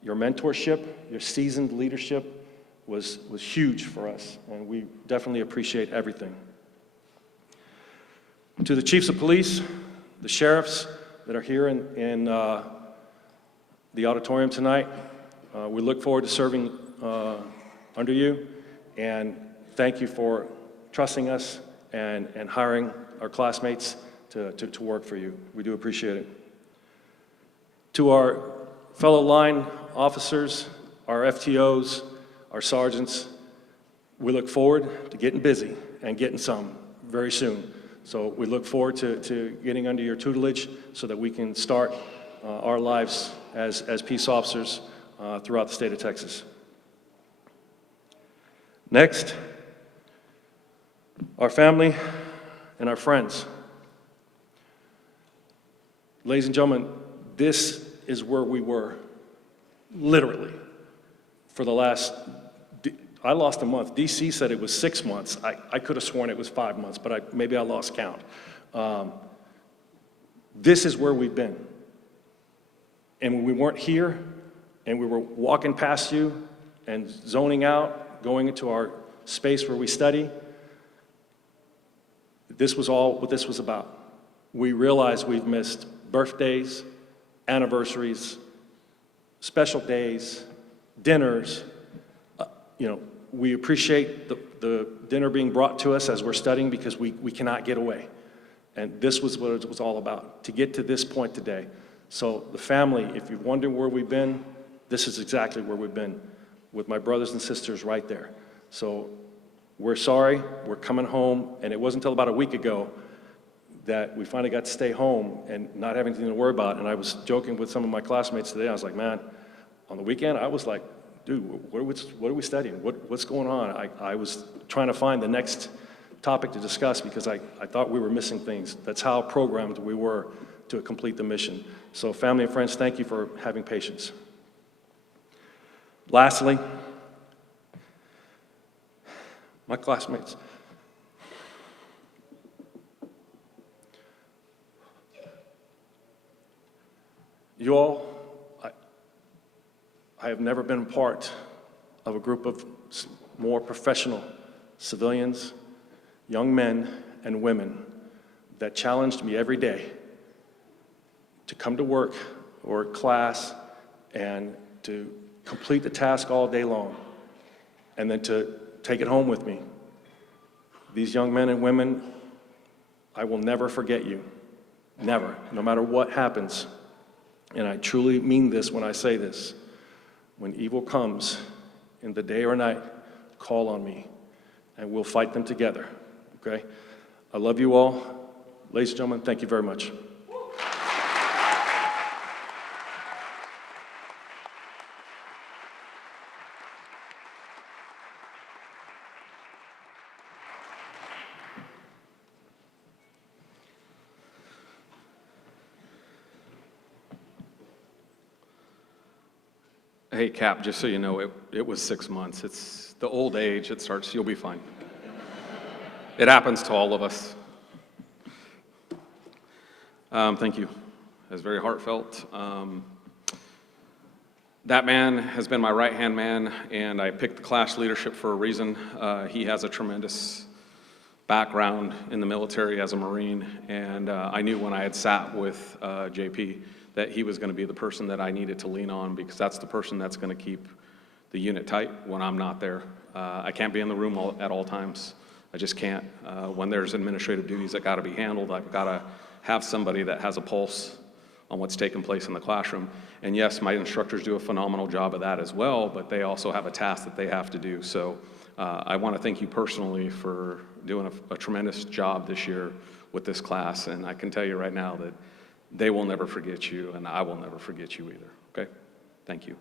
your mentorship, your seasoned leadership was huge for us, and we definitely appreciate everything. To the chiefs of police, the sheriffs that are here in the auditorium tonight, we look forward to serving under you, and thank you for trusting us and hiring our classmates to work for you. We do appreciate it. To our fellow line officers, our FTOs, our sergeants, we look forward to getting busy and getting some very soon. So we look forward to getting under your tutelage so that we can start our lives as peace officers throughout the state of Texas. Next, our family and our friends. Ladies and gentlemen, this is where we were, literally, for the last, I lost a month. DC said it was 6 months. I could have sworn it was 5 months, but maybe I lost count. This is where we've been. And when we weren't here, and we were walking past you and zoning out, going into our space where we study, this was all what this was about. We realized we've missed birthdays, anniversaries, special days, dinners. We appreciate the dinner being brought to us as we're studying because we cannot get away. And this was what it was all about, to get to this point today. So the family, if you're wondering where we've been, this is exactly where we've been, with my brothers and sisters right there. So we're sorry, we're coming home, and it wasn't until about a week ago that we finally got to stay home and not have anything to worry about. And I was joking with some of my classmates today. I was like, man, on the weekend, I was like, dude, what are we studying? What's going on? I was trying to find the next topic to discuss because I thought we were missing things. That's how programmed we were to complete the mission. So family and friends, thank you for having patience. Lastly, my classmates. You all, I have never been part of a group of more professional civilians, young men and women that challenged me every day to come to work or class and to complete the task all day long and then to take it home with me. These young men and women, I will never forget you, never, no matter what happens. And I truly mean this when I say this. When evil comes in the day or night, call on me and we'll fight them together, okay? I love you all. Ladies and gentlemen, thank you very much. Hey, Cap, just so you know, it was 6 months. It's the old age, it starts, you'll be fine. It happens to all of us. Thank you. That's very heartfelt. That man has been my right-hand man, and I picked the class leadership for a reason. He has a tremendous background in the military as a Marine, and I knew when I had sat with JP that he was going to be the person that I needed to lean on because that's the person that's going to keep the unit tight when I'm not there. I can't be in the room at all times. I just can't. When there's administrative duties that got to be handled, I've got to have somebody that has a pulse on what's taking place in the classroom. And yes, my instructors do a phenomenal job of that as well, but they also have a task that they have to do. So I want to thank you personally for doing a tremendous job this year with this class. And I can tell you right now that they will never forget you, and I will never forget you either, okay? Thank you.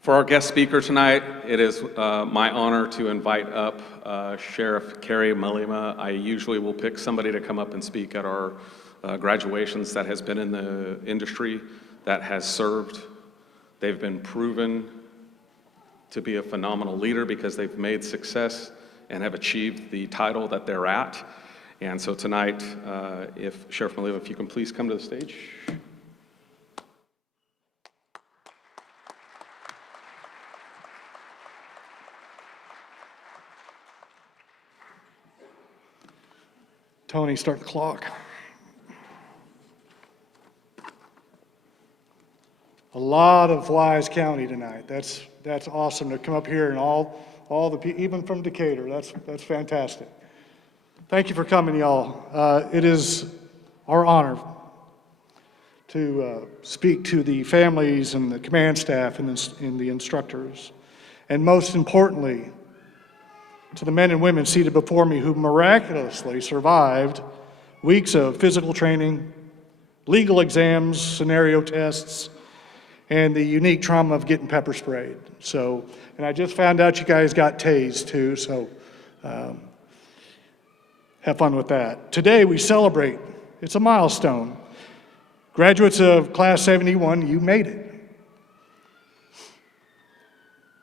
For our guest speaker tonight, it is my honor to invite up Sheriff Kerry Malema. I usually will pick somebody to come up and speak at our graduations that has been in the industry, that has served. They've been proven to be a phenomenal leader because they've made success and have achieved the title that they're at. And so tonight, if Sheriff Malema, if you can please come to the stage. Tony, start the clock. A lot of Wise County tonight. That's awesome to come up here and all the people, even from Decatur. That's fantastic. Thank you for coming, y'all. It is our honor to speak to the families and the command staff and the instructors, and most importantly, to the men and women seated before me who miraculously survived weeks of physical training, legal exams, scenario tests, and the unique trauma of getting pepper sprayed. So, and I just found out you guys got tased too, so have fun with that. Today we celebrate, it's a milestone. Graduates of Class 71, you made it.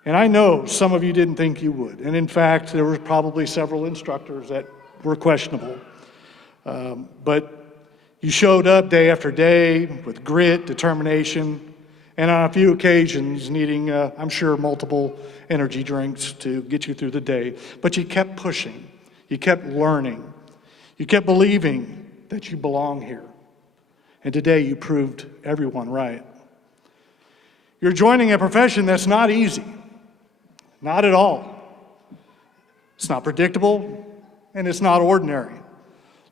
And I know some of you didn't think you would. And in fact, there were probably several instructors that were questionable. But you showed up day after day with grit, determination, and on a few occasions needing, I'm sure, multiple energy drinks to get you through the day. But you kept pushing. You kept learning. You kept believing that you belong here. And today you proved everyone right. You're joining a profession that's not easy. Not at all. It's not predictable, and it's not ordinary.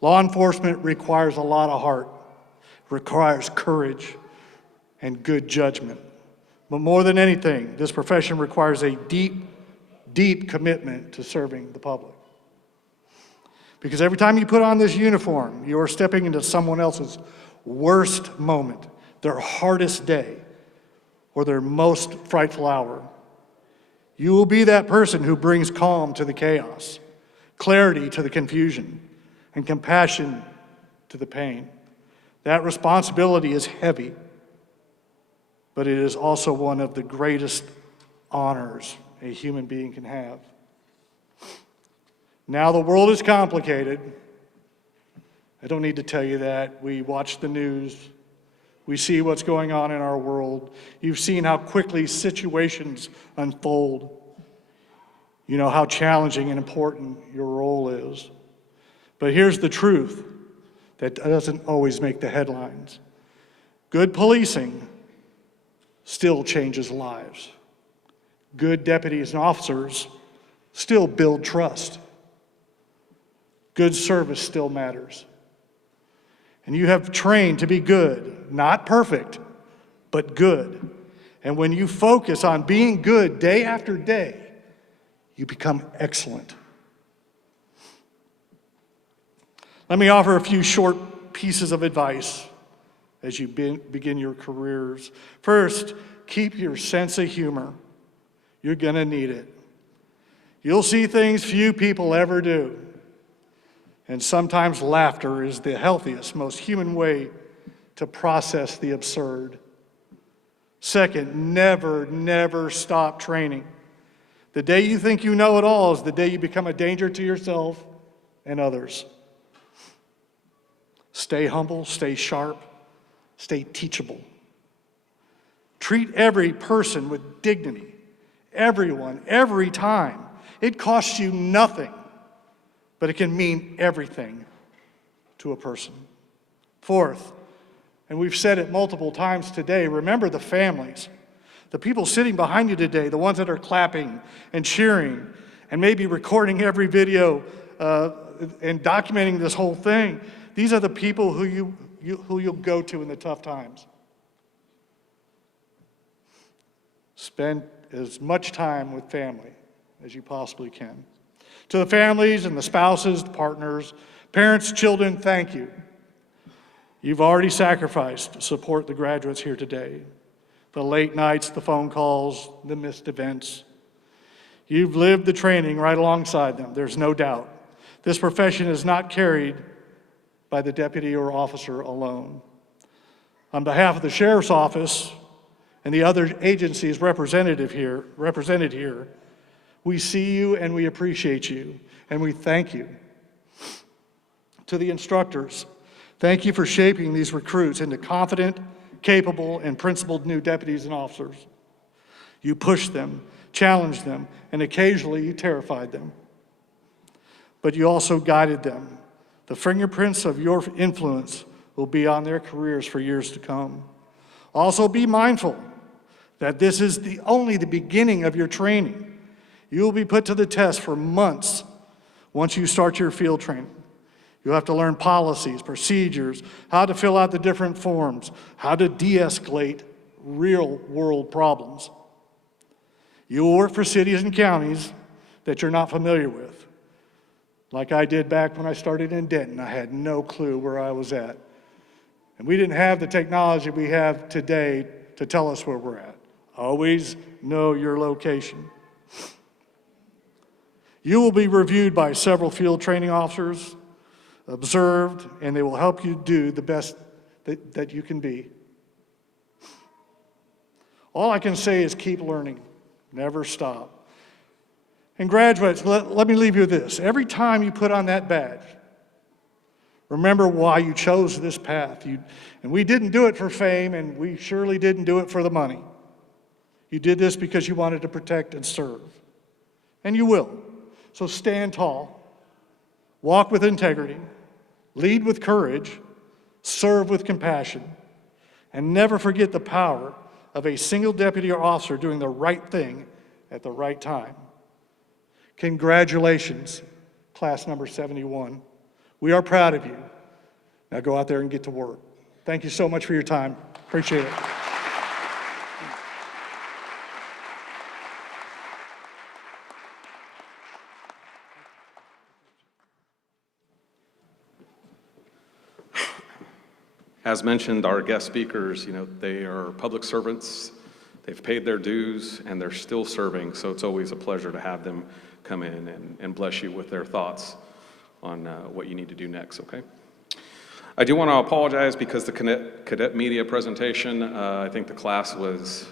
Law enforcement requires a lot of heart, requires courage, and good judgment. But more than anything, this profession requires a deep, deep commitment to serving the public. Because every time you put on this uniform, you are stepping into someone else's worst moment, their hardest day, or their most frightful hour. You will be that person who brings calm to the chaos, clarity to the confusion, and compassion to the pain. That responsibility is heavy, but it is also one of the greatest honors a human being can have. Now the world is complicated. I don't need to tell you that. We watch the news. We see what's going on in our world. You've seen how quickly situations unfold. You know how challenging and important your role is. But here's the truth that doesn't always make the headlines. Good policing still changes lives. Good deputies and officers still build trust. Good service still matters. And you have trained to be good, not perfect, but good. And when you focus on being good day after day, you become excellent. Let me offer a few short pieces of advice as you begin your careers. First, keep your sense of humor. You're going to need it. You'll see things few people ever do. And sometimes laughter is the healthiest, most human way to process the absurd. Second, never stop training. The day you think you know it all is the day you become a danger to yourself and others. Stay humble, stay sharp, stay teachable. Treat every person with dignity, everyone, every time. It costs you nothing, but it can mean everything to a person. Fourth, and we've said it multiple times today, remember the families. The people sitting behind you today, the ones that are clapping and cheering and maybe recording every video and documenting this whole thing, these are the people who you'll go to in the tough times. Spend as much time with family as you possibly can. To the families and the spouses, the partners, parents, children, thank you. You've already sacrificed to support the graduates here today. The late nights, the phone calls, the missed events. You've lived the training right alongside them, there's no doubt. This profession is not carried by the deputy or officer alone. On behalf of the Sheriff's Office and the other agencies represented here, we see you and we appreciate you, and we thank you. To the instructors, thank you for shaping these recruits into confident, capable, and principled new deputies and officers. You pushed them, challenged them, and occasionally you terrified them. But you also guided them. The fingerprints of your influence will be on their careers for years to come. Also be mindful that this is only the beginning of your training. You will be put to the test for months once you start your field training. You'll have to learn policies, procedures, how to fill out the different forms, how to de-escalate real-world problems. You will work for cities and counties that you're not familiar with. Like I did back when I started in Denton, I had no clue where I was at. And we didn't have the technology we have today to tell us where we're at. Always know your location. You will be reviewed by several field training officers, observed, and they will help you do the best that you can be. All I can say is keep learning, never stop. And graduates, let me leave you with this. Every time you put on that badge, remember why you chose this path. And we didn't do it for fame, and we surely didn't do it for the money. You did this because you wanted to protect and serve. And you will. So stand tall, walk with integrity, lead with courage, serve with compassion, and never forget the power of a single deputy or officer doing the right thing at the right time. Congratulations, class number 71. We are proud of you. Now go out there and get to work. Thank you so much for your time. Appreciate it. As mentioned, our guest speakers, they are public servants. They've paid their dues, and they're still serving, so it's always a pleasure to have them come in and bless you with their thoughts on what you need to do next, okay? I do want to apologize because the cadet media presentation, I think the class was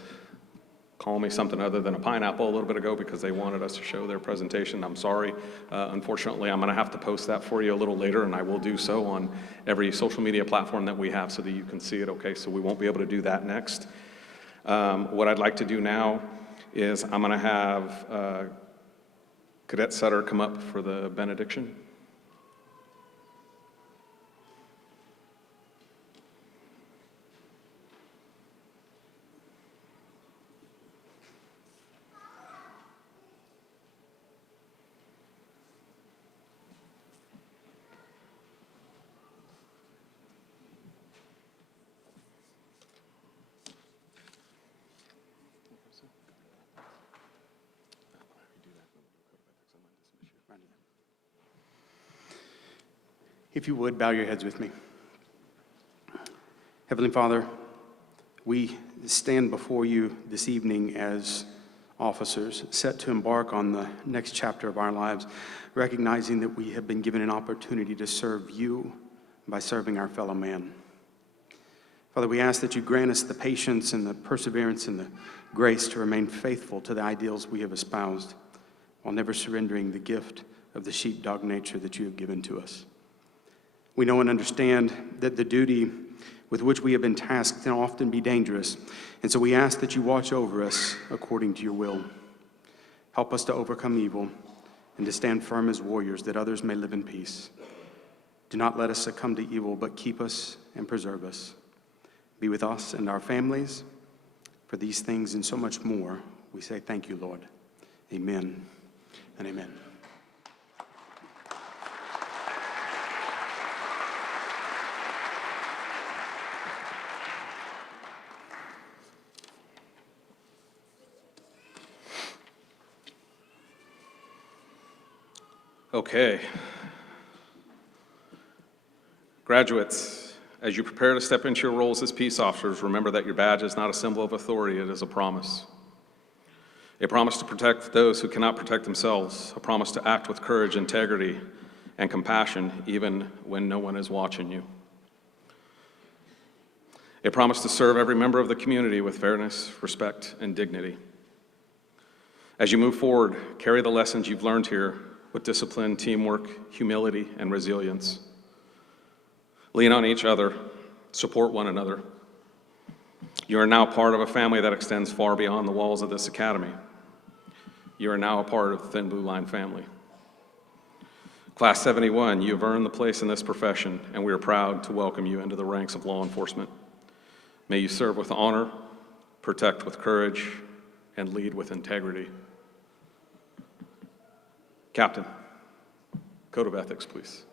calling me something other than a pineapple a little bit ago because they wanted us to show their presentation. I'm sorry. Unfortunately, I'm going to have to post that for you a little later, and I will do so on every social media platform that we have so that you can see it, okay? So we won't be able to do that next. What I'd like to do now is I'm going to have Cadet Sutter come up for the benediction. If you would, bow your heads with me. Heavenly Father, we stand before you this evening as officers set to embark on the next chapter of our lives, recognizing that we have been given an opportunity to serve you by serving our fellow man. Father, we ask that you grant us the patience and the perseverance and the grace to remain faithful to the ideals we have espoused, while never surrendering the gift of the sheepdog nature that you have given to us. We know and understand that the duty with which we have been tasked can often be dangerous, and so we ask that you watch over us according to your will. Help us to overcome evil and to stand firm as warriors that others may live in peace. Do not let us succumb to evil, but keep us and preserve us. Be with us and our families. For these things and so much more, we say thank you, Lord. Amen and amen. Okay. Graduates, as you prepare to step into your roles as peace officers, remember that your badge is not a symbol of authority, it is a promise. A promise to protect those who cannot protect themselves, a promise to act with courage, integrity, and compassion, even when no one is watching you. A promise to serve every member of the community with fairness, respect, and dignity. As you move forward, carry the lessons you've learned here with discipline, teamwork, humility, and resilience. Lean on each other, support one another. You are now part of a family that extends far beyond the walls of this academy. You are now a part of the Thin Blue Line family. Class 71, you have earned the place in this profession, and we are proud to welcome you into the ranks of law enforcement. May you serve with honor, protect with courage, and lead with integrity. Captain, code of ethics, please.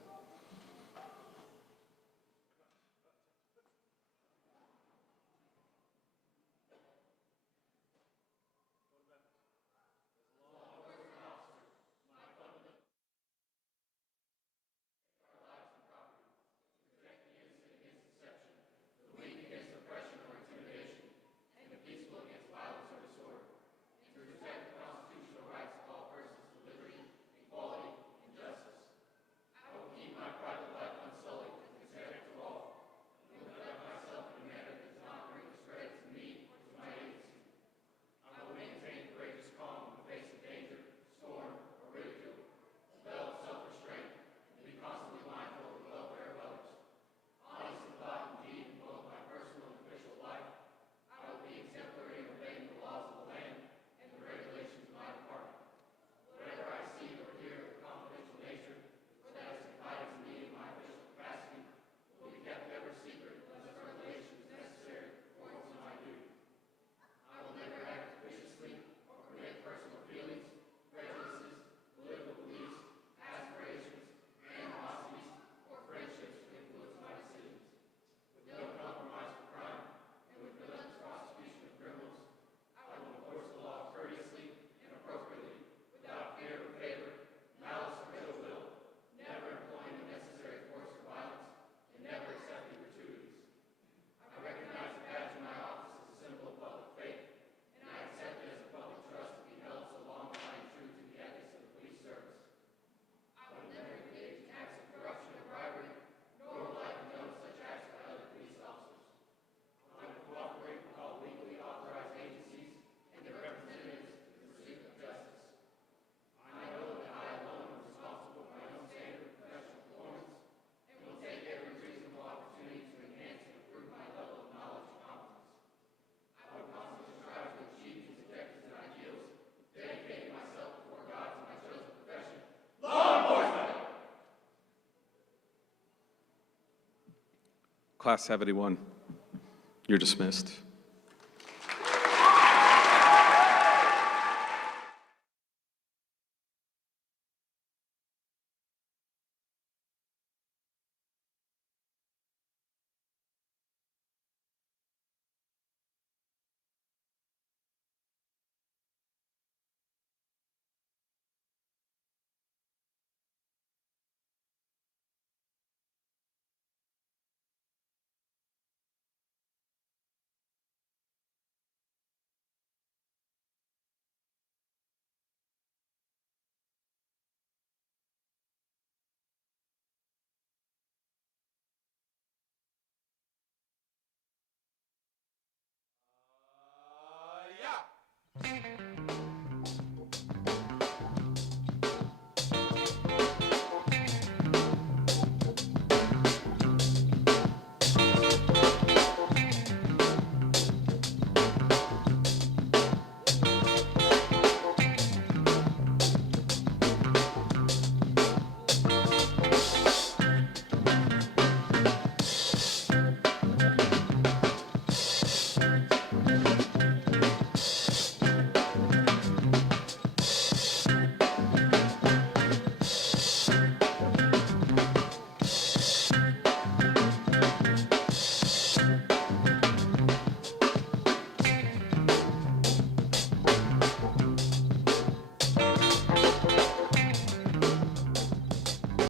Class 71, you're dismissed.